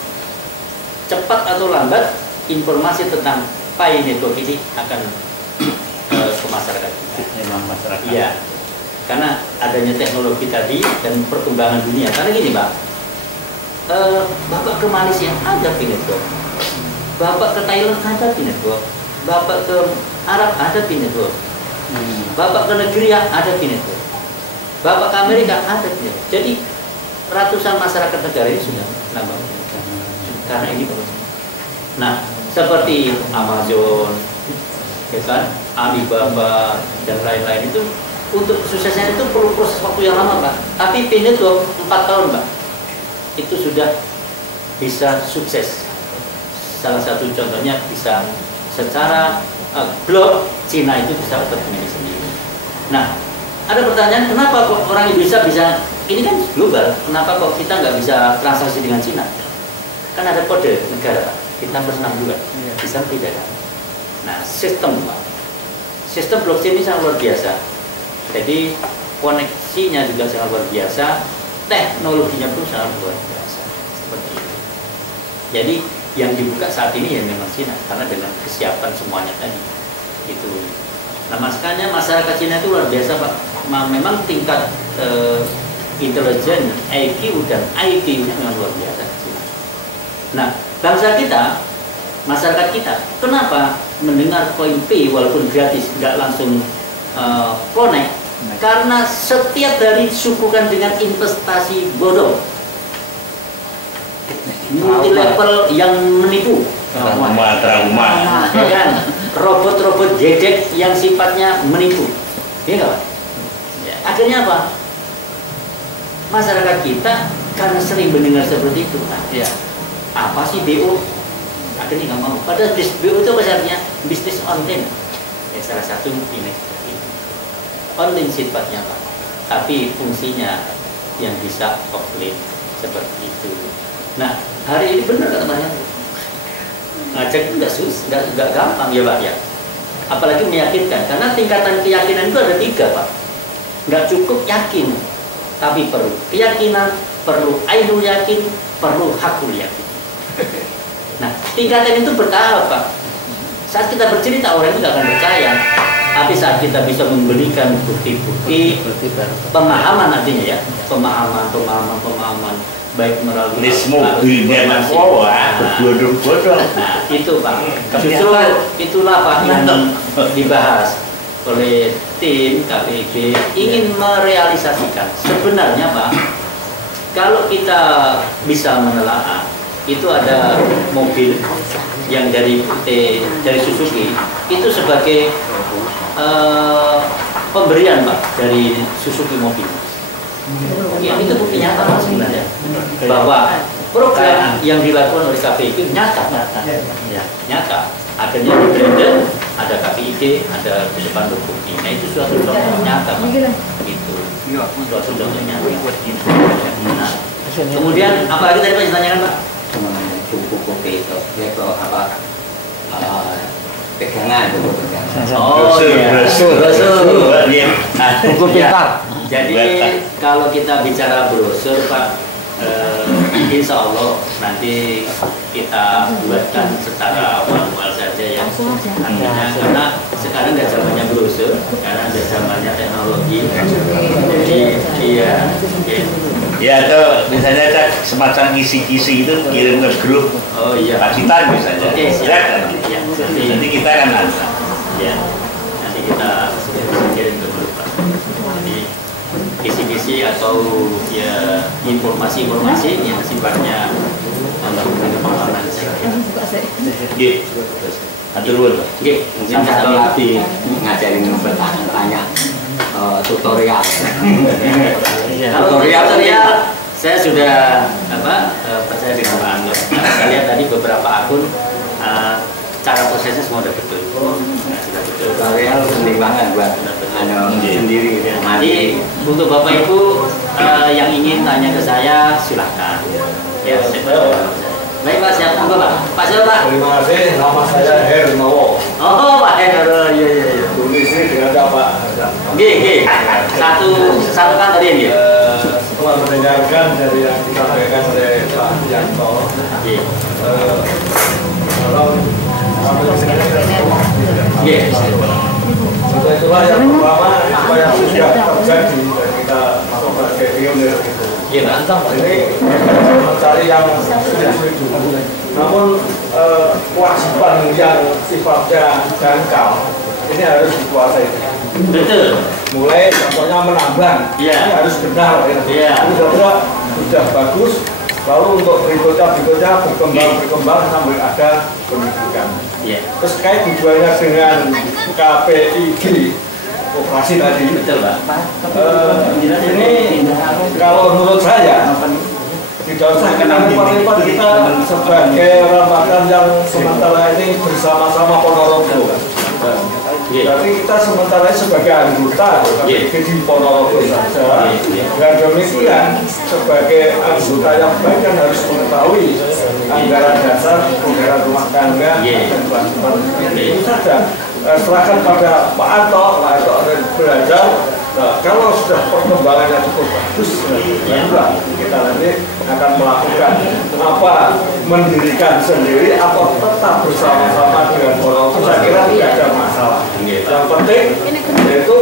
Cepat atau lambat informasi tentang Pi Network ini akan ke masyarakat kita. Memang masyarakat. Iya, karena adanya teknologi tadi dan perkembangan dunia. Karena gini Pak, Bapak ke Malaysia ada Pi Network, Bapak ke Thailand ada Pi Network, Bapak ke Arab ada Pi Network, Bapak ke negeri ada Pi Network, Bapak ke Amerika ada Pi Network. Jadi ratusan masyarakat negara ini sudah nambah karena ini. Nah, seperti Amazon, ya kan, Alibaba dan lain-lain itu untuk suksesnya itu perlu proses waktu yang lama Pak. Tapi Pi Network 4 tahun Pak, itu sudah bisa sukses. Salah satu contohnya bisa secara blok Cina itu bisa otomatis sendiri. Nah, ada pertanyaan, kenapa kok orang Indonesia bisa, ini kan global, kenapa kok kita nggak bisa transaksi dengan Cina? Kan ada kode negara Pak, kita harus 6 bulan, bisa tidak kan? Nah, sistem Pak, sistem blockchain ini sangat luar biasa. Jadi koneksinya juga sangat luar biasa, teknologinya pun sangat luar biasa, seperti itu. Jadi yang dibuka saat ini ya memang Cina, karena dengan kesiapan semuanya tadi itu. Nah, makanya masyarakat Cina itu luar biasa Pak. Memang tingkat intelijen, IQ dan IQ-nya memang luar biasa Cina. Nah, bangsa kita, masyarakat kita, kenapa mendengar koin Pi walaupun gratis nggak langsung connect? Karena setiap hari disuguhkan dengan investasi bodong. multi level yang menipu. Trauma. Ya kan? Robot-robot jedek yang sifatnya menipu. Iya nggak Pak? Ya, akhirnya apa? Masyarakat kita karena sering mendengar seperti itu, ya apa sih BO? Akhirnya nggak mau. Padahal BO itu besarnya bisnis online. Ya, salah satu ini online sifatnya Pak, tapi fungsinya yang bisa offline seperti itu. Nah hari ini benar katanya ngajak nggak gampang ya Pak ya, apalagi meyakinkan, karena tingkatan keyakinan itu ada 3 Pak. Nggak cukup yakin, tapi perlu keyakinan, perlu ainul yakin, perlu hakul yakin. Nah tingkatan itu bertahap Pak. Saat kita bercerita orang itu nggak akan percaya, tapi saat kita bisa memberikan bukti-bukti pemahaman, artinya ya pemahaman baik melalui berbodong-bodong. Nah itu Pak, justru itulah Pak yang dibahas oleh tim KPIB, ingin merealisasikan. Sebenarnya Pak, kalau kita bisa menelaah, itu ada mobil yang dari Suzuki itu sebagai pemberian Pak dari Suzuki mobil. Ya, itu bukti nyata Pak sebenarnya bahwa program yang dilakukan oleh KPIB nyata. Ya, nyata. Akhirnya di branded, ada KPIB, ada di depan buktinya, itu suatu contoh nyata Pak. Gitu. Suatu contoh nyata. Nah, kemudian apa lagi tadi Pak ditanyakan Pak? Cukup kopi itu apa pegangan. Oh iya, brosur. Buku pintar. Jadi kalau kita bicara brosur Pak, insya Allah nanti kita buatkan secara manual saja ya. Artinya karena sekarang nggak zamannya brosur, karena ada zamannya teknologi. Jadi iya. Ya atau misalnya semacam kisi-kisi itu kirim ke grup. Oh iya. Pacitan misalnya. Oke, siap. Ya, nanti kita akan lancar. Ya, nanti kita kirim ke grup Pak. Jadi kisi-kisi atau ya informasi-informasi yang sifatnya melakukan pemahaman saya. Oke. Atur nuwun. Oke, mungkin satu lagi ngajarin bertanya tutorial. Kalau tutorial saya sudah percaya dengan Pak Anwar. Saya lihat tadi beberapa akun cara prosesnya semua udah betul. Sudah betul. Tutorial penting banget buat sendiri. Nanti untuk Bapak Ibu yang ingin tanya ke saya silahkan. Ya, baik Pak, siap juga Pak. Pak siapa Pak? Terima kasih, nama saya Hernowo. Oh Pak Hernowo, iya. Tulis ini dengan Pak. G. Satu kan tadi ya. Setelah mendengarkan dari yang disampaikan oleh Pak Yanto, kalau itulah yang pertama apa yang sudah terjadi dan kita masuk ke pionir itu. Ini mencari yang sulit dulu. Namun kewajiban yang sifatnya jangkau ini harus dikuasai. Betul. Mulai contohnya menambang, ini harus benar. Ini sudah bagus. Lalu untuk berikutnya berkembang sampai ada pendidikan. Terus kait tujuannya dengan KPIG operasi tadi. Betul Pak. Ini kalau menurut saya tidak usah kita repot-repot, kita sebagai ramadan yang sementara ini bersama-sama Ponorogo. Jadi kita sementara sebagai anggota di Ponorogo saja. Dan demikian sebagai anggota yang baik kan harus mengetahui anggaran dasar, anggaran rumah tangga dan kewajiban itu saja. Serahkan pada Pak Anto, Pak Anto belajar. Nah, kalau sudah perkembangannya cukup bagus, barulah kita nanti akan melakukan apa, mendirikan sendiri atau tetap bersama-sama dengan Ponorogo. Saya kira tidak ada masalah. Yang penting yaitu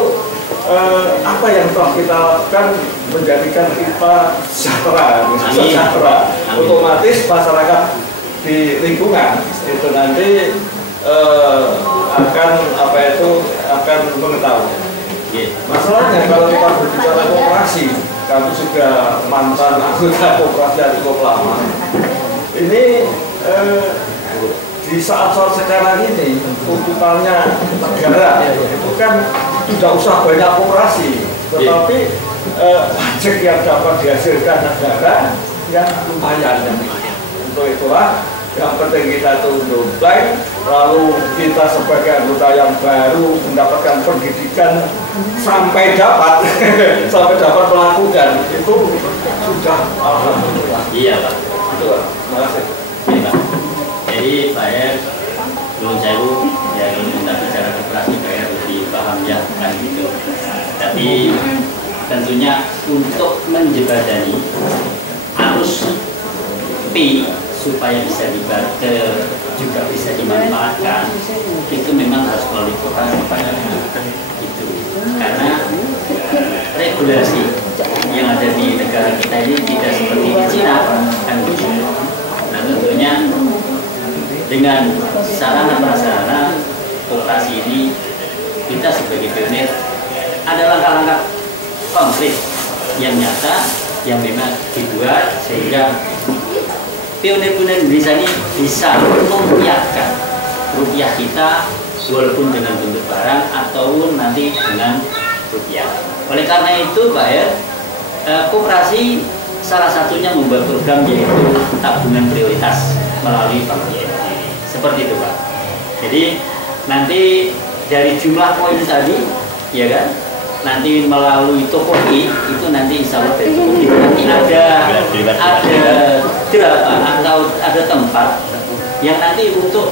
apa yang telah kita lakukan menjadikan kita sejahtera. Otomatis masyarakat di lingkungan itu nanti akan mengetahui. Masalahnya kalau kita berbicara koperasi, kami sudah mantan anggota koperasi yang cukup lama. ini di saat-saat sekarang ini tuntutannya negara itu kan tidak usah banyak koperasi, tetapi pajak yang dapat dihasilkan negara yang lumayan. Untuk itulah yang penting kita tunduk baik, lalu kita sebagai anggota yang baru mendapatkan pendidikan sampai dapat sampai dapat melakukan itu sudah alhamdulillah. Iya Pak. Itu Pak. Terima kasih. Iya Pak. Jadi saya belum jauh ya kalau kita bicara koperasi kayak lebih paham ya kan gitu. Tapi tentunya untuk menjembatani arus P supaya bisa dibarter juga bisa dimanfaatkan itu memang harus melalui koperasi itu karena regulasi yang ada di negara kita ini tidak seperti di Cina kan gitu. Nah tentunya dengan sarana prasarana koperasi ini kita sebagai pionir ada langkah-langkah konkret yang nyata yang memang dibuat sehingga pionir-pionir Indonesia ini bisa merupiahkan rupiah kita walaupun dengan bentuk barang ataupun nanti dengan rupiah. Oleh karena itu Pak ya, koperasi salah satunya membuat program yaitu tabungan prioritas melalui Bank BNI. Seperti itu Pak. Jadi nanti dari jumlah poin tadi ya kan, nanti melalui Tokopedia itu nanti insya Allah dari Tokopedia nanti ada atau ada tempat yang nanti untuk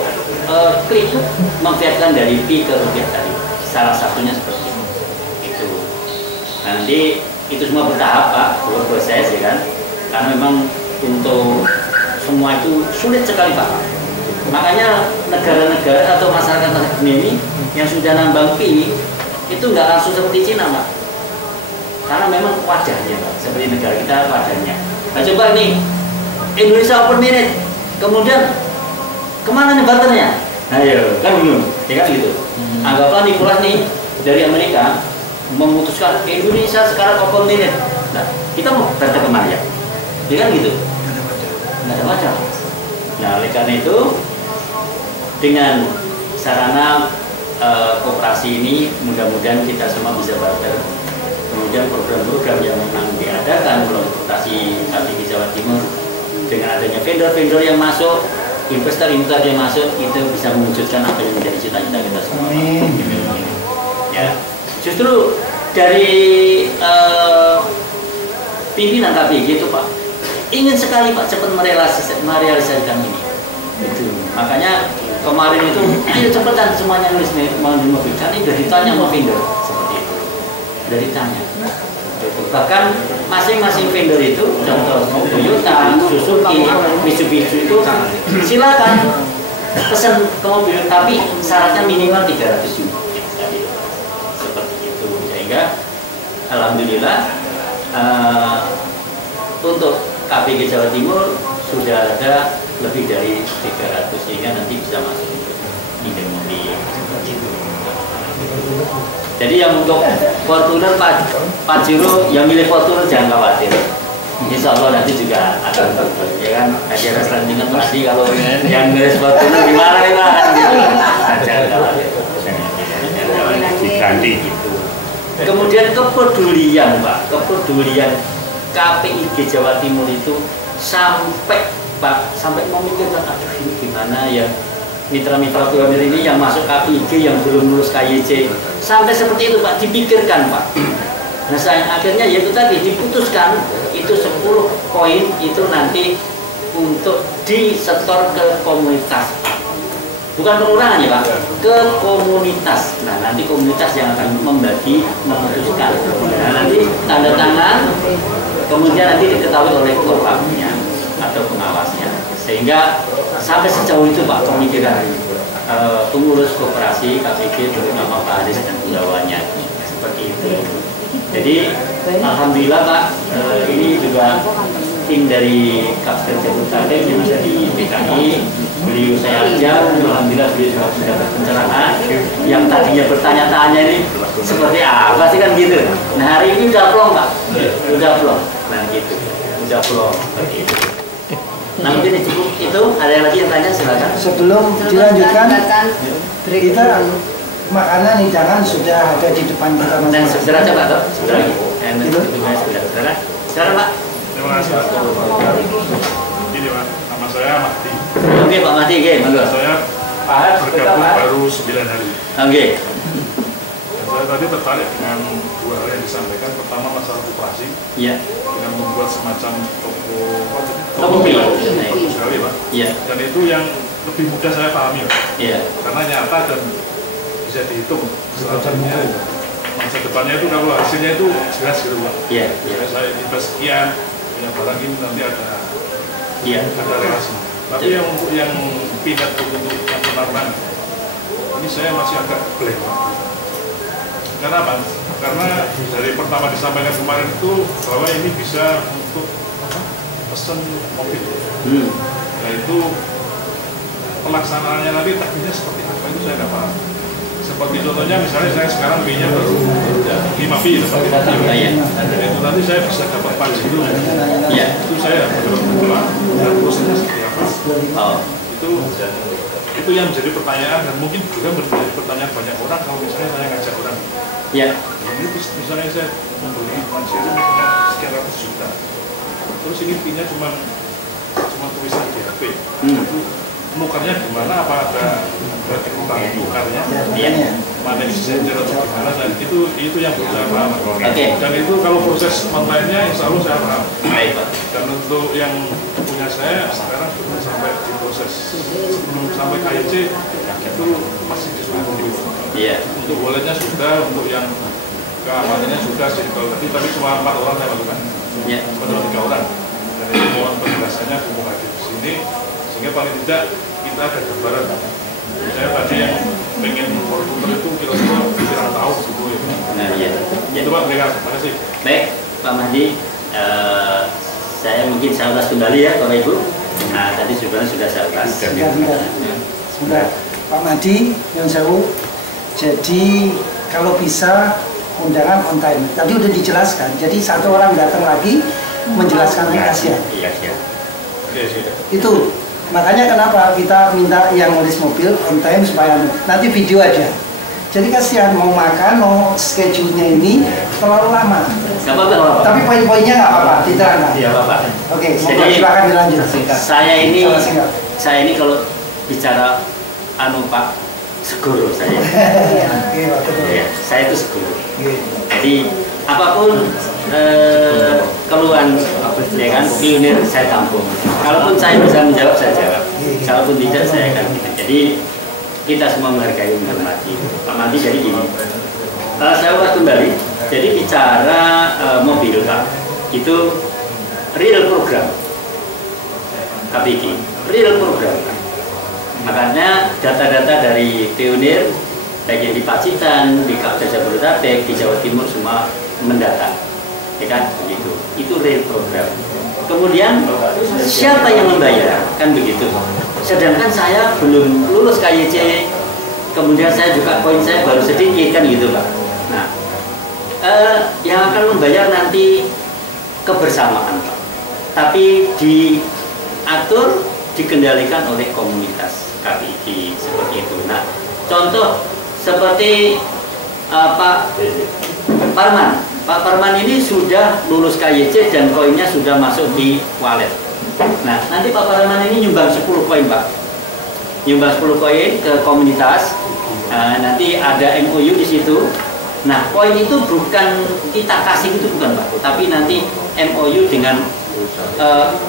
klik memviatkan dari Pi ke rupiah tadi. Salah satunya seperti itu. Nanti itu semua bertahap Pak, berproses ya kan. Karena memang untuk semua itu sulit sekali Pak. Makanya negara-negara atau masyarakat ini yang sudah nambang Pi itu nggak langsung seperti Cina Pak. Karena memang wajahnya Pak, seperti negara kita wajahnya. Nah coba nih Indonesia open minute, kemudian kemana nih barternya? Ayo, kan bingung, ya kan gitu. Anggaplah Nicholas nih dari Amerika memutuskan Indonesia sekarang open minute. Nah, kita mau barter kemana ya? Ya kan gitu. Nggak ada macam. Nah, oleh karena itu dengan sarana koperasi ini mudah-mudahan kita semua bisa barter. Kemudian program-program yang memang diadakan melalui koperasi KPG Jawa Timur dengan adanya vendor-vendor yang masuk, investor-investor yang masuk itu bisa mewujudkan apa yang menjadi cita-cita kita semua. Ya, justru dari pimpinan KPG itu Pak ingin sekali Pak cepat merealisasikan ini. Itu makanya kemarin itu ayo cepetan semuanya nulis mau dimodifikasi ini udah ditanya sama vendor seperti itu, udah ditanya. Bahkan masing-masing vendor itu contoh Toyota, Suzuki, Mitsubishi itu silakan pesan ke mobil tapi syaratnya minimal 300 unit seperti itu. Sehingga alhamdulillah untuk KPG Jawa Timur sudah ada lebih dari 300 sehingga nanti bisa masuk ide mobil. Jadi yang untuk Fortuner Pajero yang milih Fortuner jangan khawatir. Insya Allah nanti juga akan ya kan ada selanjutnya pasti kalau yang milih Fortuner gimana nih Pak? Jangan khawatir. Diganti gitu. Kemudian kepedulian Pak, kepedulian KPIG Jawa Timur itu sampai Pak sampai memikirkan aduh ini gimana ya mitra-mitra pionir ini yang masuk KPIG yang belum lulus KYC sampai seperti itu Pak dipikirkan Pak. Nah akhirnya yaitu tadi diputuskan itu 10 poin itu nanti untuk disetor ke komunitas. Bukan perorangan ya Pak, ke komunitas. Nah nanti komunitas yang akan memutuskan. Nah nanti tanda tangan kemudian nanti diketahui oleh korpamnya atau pengawasnya. Sehingga sampai sejauh itu Pak pemikiran pengurus koperasi KPG terutama Pak Haris dan pegawainya seperti itu. Jadi alhamdulillah Pak ini juga tim dari Kapten Jabodetabek yang ada di PKI beliau saya ajak, alhamdulillah beliau juga sudah berpencerahan yang tadinya bertanya-tanya ini seperti apa sih kan gitu. Nah hari ini udah plong Pak, udah plong, nah gitu, udah plong seperti itu. Nah mungkin cukup itu. Ada yang lagi yang tanya silakan. Sebelum dilanjutkan, kita makanan hidangan sudah ada di depan kita Dan masing-masing. sebentar aja Pak, sebentar lagi. Sebentar. Silakan Pak. Terima kasih Pak. Ini Pak, nama saya Mahdi. Oke Pak Mahdi, oke, monggo. Saya bergabung baru 9 hari. Oke. Saya tadi tertarik dengan dua hal yang disampaikan. Pertama masalah koperasi. Iya. Dengan membuat semacam Toko mie. Bagus sekali Pak. Iya. Dan itu yang lebih mudah saya pahami Pak. Iya. Karena nyata dan bisa dihitung selanjutnya. Masa depannya itu kalau hasilnya itu jelas gitu Pak. Iya. Saya invest sekian, punya barang ini nanti ada relasi. Tapi yang untuk yang pindah untuk yang penerbangan ini saya masih agak blank. Karena apa? Karena dari pertama disampaikan kemarin itu bahwa ini bisa untuk pesan mobil. Nah itu pelaksanaannya nanti takdirnya seperti apa itu saya nggak paham. Seperti contohnya misalnya saya sekarang B-nya baru 5 B seperti itu. Itu nanti saya bisa dapat pajak dulu. Iya. Itu saya dapat dan prosesnya seperti apa. Itu yang menjadi pertanyaan dan mungkin juga menjadi pertanyaan banyak orang kalau misalnya saya ngajak orang. Iya. Ini misalnya saya membeli pajak misalnya sekian ratus juta. Terus ini fee-nya cuma tulisan di HP. Itu nukarnya gimana? Apa ada berarti nukarnya? Iya. Mana exchanger atau gimana? Dan itu yang perlu saya paham. Oke. Dan itu kalau proses online-nya insya Allah saya paham. Baik Pak. Dan untuk yang punya saya sekarang sudah sampai di proses sebelum sampai KIC itu masih disuruh. Iya. Untuk walletnya sudah, untuk yang keamanannya sudah digital tapi cuma 4 orang saya lakukan. Iya. Padahal 3 orang. Dan itu mohon penjelasannya kumpul hadir di sini sehingga paling tidak kita ada gambaran. Saya tadi yang pengen komputer itu kira-kira tahun gitu ya. Nah iya. Itu Pak, terima kasih. Baik Pak Mahdi, saya mungkin saya ulas kembali ya Bapak Ibu. Nah tadi sebenarnya sudah saya ulas. Sebentar. Pak Mahdi, yang sewu. Jadi kalau bisa undangan on time. Tadi udah dijelaskan. Jadi satu orang datang lagi menjelaskan kasihan. Iya, iya. Itu makanya kenapa kita minta yang nulis mobil on time supaya nanti video aja. Jadi kasihan mau makan, mau schedule-nya ini terlalu lama. Gak apa-apa. Tapi poin-poinnya nggak apa-apa, diterangkan. Iya, Bapak. Oke, silakan dilanjut. Saya ini kalau bicara Pak Segoro saya. Ya, saya itu Segoro. Jadi apapun keluhan ya kan pionir saya tampung. Kalaupun saya bisa menjawab saya jawab. Kalaupun tidak saya akan. Jadi kita semua menghargai menghormati. Pak Mahdi jadi gini. Saya ulas kembali. Jadi bicara mobil Pak itu real program. KPG real program. Makanya data-data dari pionir baik yang di Pacitan, di Jabodetabek, di Jawa Timur semua mendata, ya kan begitu. Itu real program. Kemudian siapa yang membayar kan begitu. Sedangkan saya belum lulus KYC, kemudian saya juga poin saya baru sedikit kan gitu Pak. Nah, yang akan membayar nanti kebersamaan Pak. Tapi diatur, dikendalikan oleh komunitas KPG seperti itu. Nah, contoh seperti Pak Parman. Pak Parman ini sudah lulus KYC dan koinnya sudah masuk di wallet. Nah, nanti Pak Parman ini nyumbang 10 koin Pak. Nyumbang 10 koin ke komunitas. Nanti ada MOU di situ. Nah, koin itu bukan kita kasih gitu bukan Pak, tapi nanti MOU dengan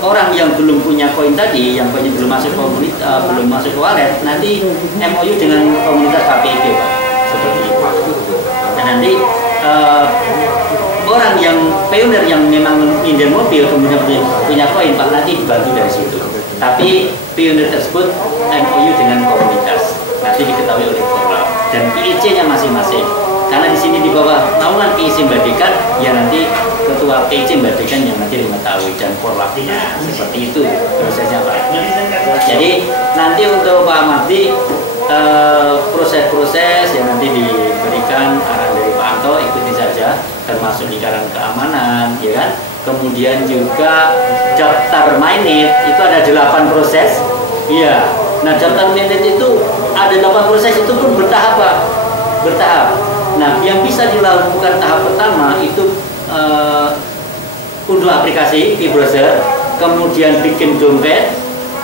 orang yang belum punya koin tadi, yang koinnya belum masuk belum masuk ke wallet, nanti MOU dengan komunitas KPG Pak, seperti itu. Dan nanti orang yang pioner yang memang minjem mobil kemudian punya koin Pak, nanti dibantu dari situ. Tapi pioner tersebut MOU dengan komunitas, nanti diketahui oleh Korlap dan PIC-nya masing-masing. Karena di sini di bawah naungan PIC Mbak Dekan, ya nanti ketua PIC Mbak Dekan yang nanti mengetahui dan Korlapnya seperti itu prosesnya Pak. Jadi nanti untuk Pak Mahdi proses-proses yang nanti diberikan arahan dari Pak Anto ikuti saja, termasuk di dalam keamanan, ya kan. Kemudian juga daftar main minute itu ada 8 proses. Iya. Nah, daftar minute itu ada 8 proses, itu pun bertahap, Pak. Bertahap. Nah, yang bisa dilakukan tahap pertama itu unduh aplikasi di browser, kemudian bikin dompet,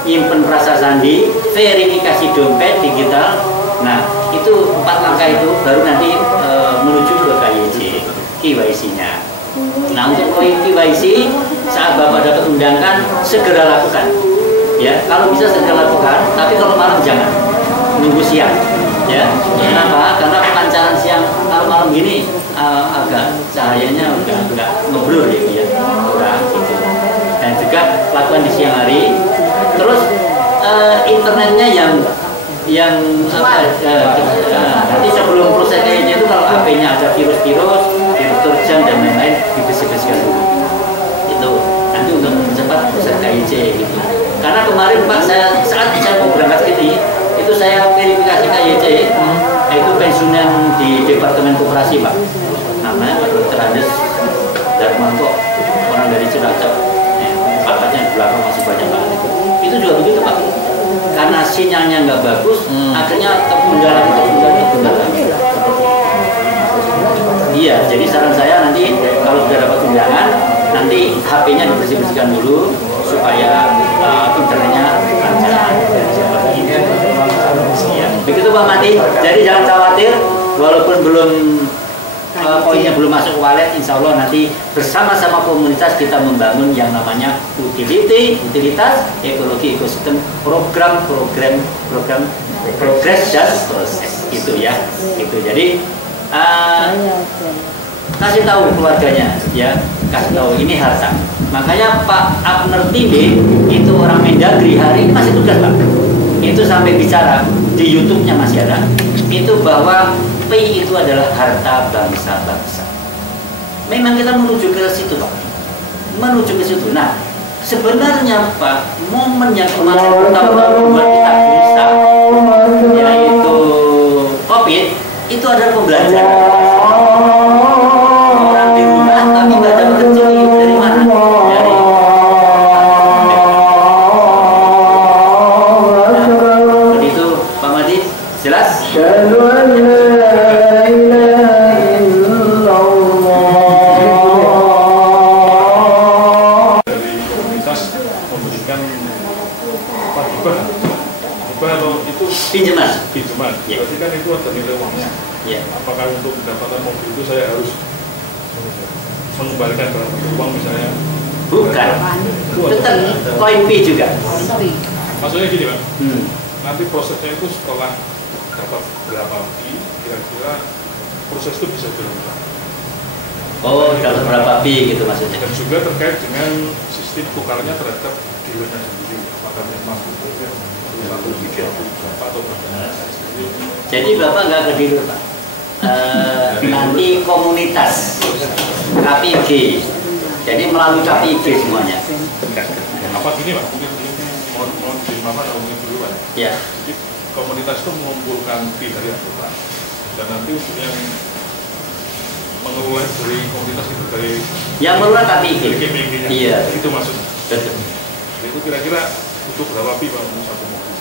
nyimpen rasa sandi, verifikasi dompet digital. Nah, itu 4 langkah itu baru nanti menuju ke KYC-nya. Nah, untuk KYC saat Bapak dapat undangan segera lakukan. Ya, kalau bisa segera lakukan, tapi kalau malam jangan. Nunggu siang. Ya. Kenapa? Karena pelancaran siang malam gini agak cahayanya agak ngeblur ya, kurang gitu. Dan juga lakukan di siang hari. Terus internetnya yang nanti sebelum proses kayaknya itu kalau HP-nya ada virus Trojan dan lain-lain dibersihkan dulu. Itu nanti untuk mempercepat proses KIC gitu. Karena kemarin Pak saat saya mau berangkat ini itu saya verifikasi KIC itu pensiunan di Departemen Koperasi Pak. Namanya Pak Dr. Andes Darmanto, orang dari Cilacap. Pakatnya di belakang masih banyak banget. Itu juga begitu Pak. Karena sinyalnya nggak bagus, akhirnya tertunda lagi. Iya, jadi saran saya nanti kalau sudah dapat undangan, nanti HP-nya dibersihkan dulu supaya internetnya lancar. Ya, begitu Pak Mati. Jadi jangan khawatir, walaupun poinnya belum masuk wallet, insya Allah nanti bersama-sama komunitas kita membangun yang namanya utilitas, ekologi, ekosistem, program, progres dan proses. Itu ya. Itu jadi kasih tahu keluarganya, ya, kasih tahu ini harta. Makanya Pak Abner Tinde itu orang Mendagri hari ini masih tugas Pak. Itu sampai bicara di YouTube-nya masih ada. Itu bahwa PI itu adalah harta bangsa-bangsa. Memang kita menuju ke situ Pak. Menuju ke situ. Nah, sebenarnya Pak, momen yang kemarin pertama buat kita bisa, yaitu COVID, itu adalah pembelajaran. Orang di rumah tapi nggak dapat rezeki dari mana? Dari seperti itu Pak Madi, jelas? Dari komunitas memberikan hibah atau itu pinjaman. Berarti kan itu ada nilai uangnya. Ya. Apakah untuk mendapatkan mobil itu saya harus mengembalikan dalam bentuk uang misalnya? Bukan. Tetap koin P juga. Maksudnya gini Pak, nanti prosesnya itu setelah dapat berapa P, kira-kira proses itu bisa dilakukan. Oh, dapat berapa P gitu maksudnya? Dan juga terkait dengan sistem tukarnya terhadap dealernya sendiri. Apakah memang satu atau berapa? Jadi Bapak nggak ke dealer Pak. Nanti komunitas KPG. Jadi melalui KPG semuanya. Apa gini Pak? Mungkin mohon dimaafkan atau mungkin dulu Pak. Ya. Jadi komunitas itu mengumpulkan fee dari anggota dan nanti untuk yang mengelola dari komunitas itu dari yang mengelola KPG. Iya. Itu maksudnya. Betul. Itu kira-kira untuk berapa fee Pak untuk satu mobil?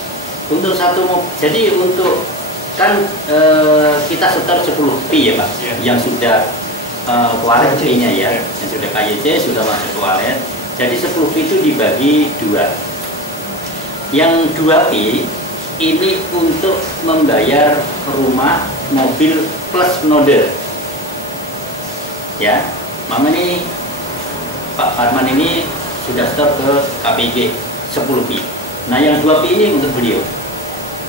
Untuk satu mobil. Jadi untuk kan kita setor 10 P ya Pak, yang sudah wallet P-nya ya, yang sudah KYC sudah masuk ke wallet. Jadi 10 P itu dibagi 2. Yang 2 P ini untuk membayar rumah, mobil plus node. Ya, Mama ini Pak Farman ini sudah setor ke KPG 10 P. Nah yang 2 P ini untuk beliau,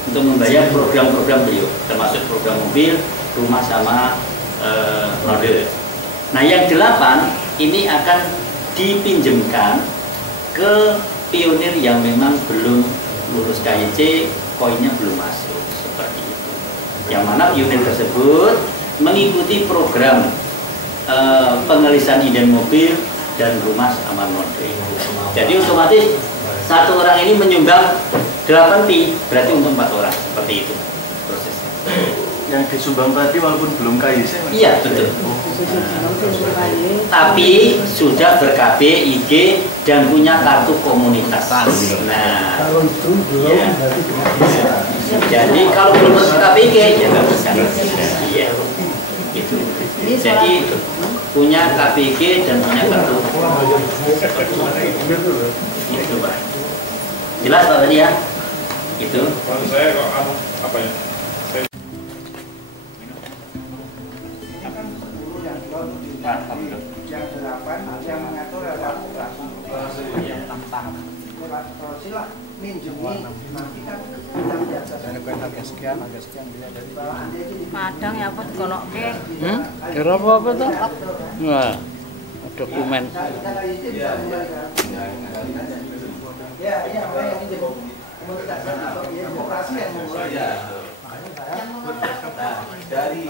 untuk membayar program-program beliau, termasuk program mobil, rumah sama node. Nah yang 8 ini akan dipinjemkan ke pionir yang memang belum lulus KYC, koinnya belum masuk, seperti itu. Yang mana pionir tersebut mengikuti program pengelisan inden mobil dan rumah sama node. Jadi otomatis satu orang ini menyumbang 8 P, berarti untuk 4 orang, seperti itu prosesnya. yang disumbang tadi walaupun belum KIC, Mas? Iya, betul. Tapi sudah ber-KBIG dan punya kartu komunitas. Nah, Kalau itu belum ya. berarti tidak bisa. Jadi kalau belum ber-KBIG ya nggak bisa. Iya, gitu. Jadi punya KBIG dan punya kartu. Itu Pak. Jelas Pak tadi ya? Itu. Kalau saya kok apa ya? Yang 8 yang mengatur adalah sila minjemi nanti kan kita biasa Harga sekian bila dari Padang ya apa dikonokke. Kira apa tuh? Wah, dokumen. Ya, iya, yang minjem komunitas atau demokrasi yang memulai. dari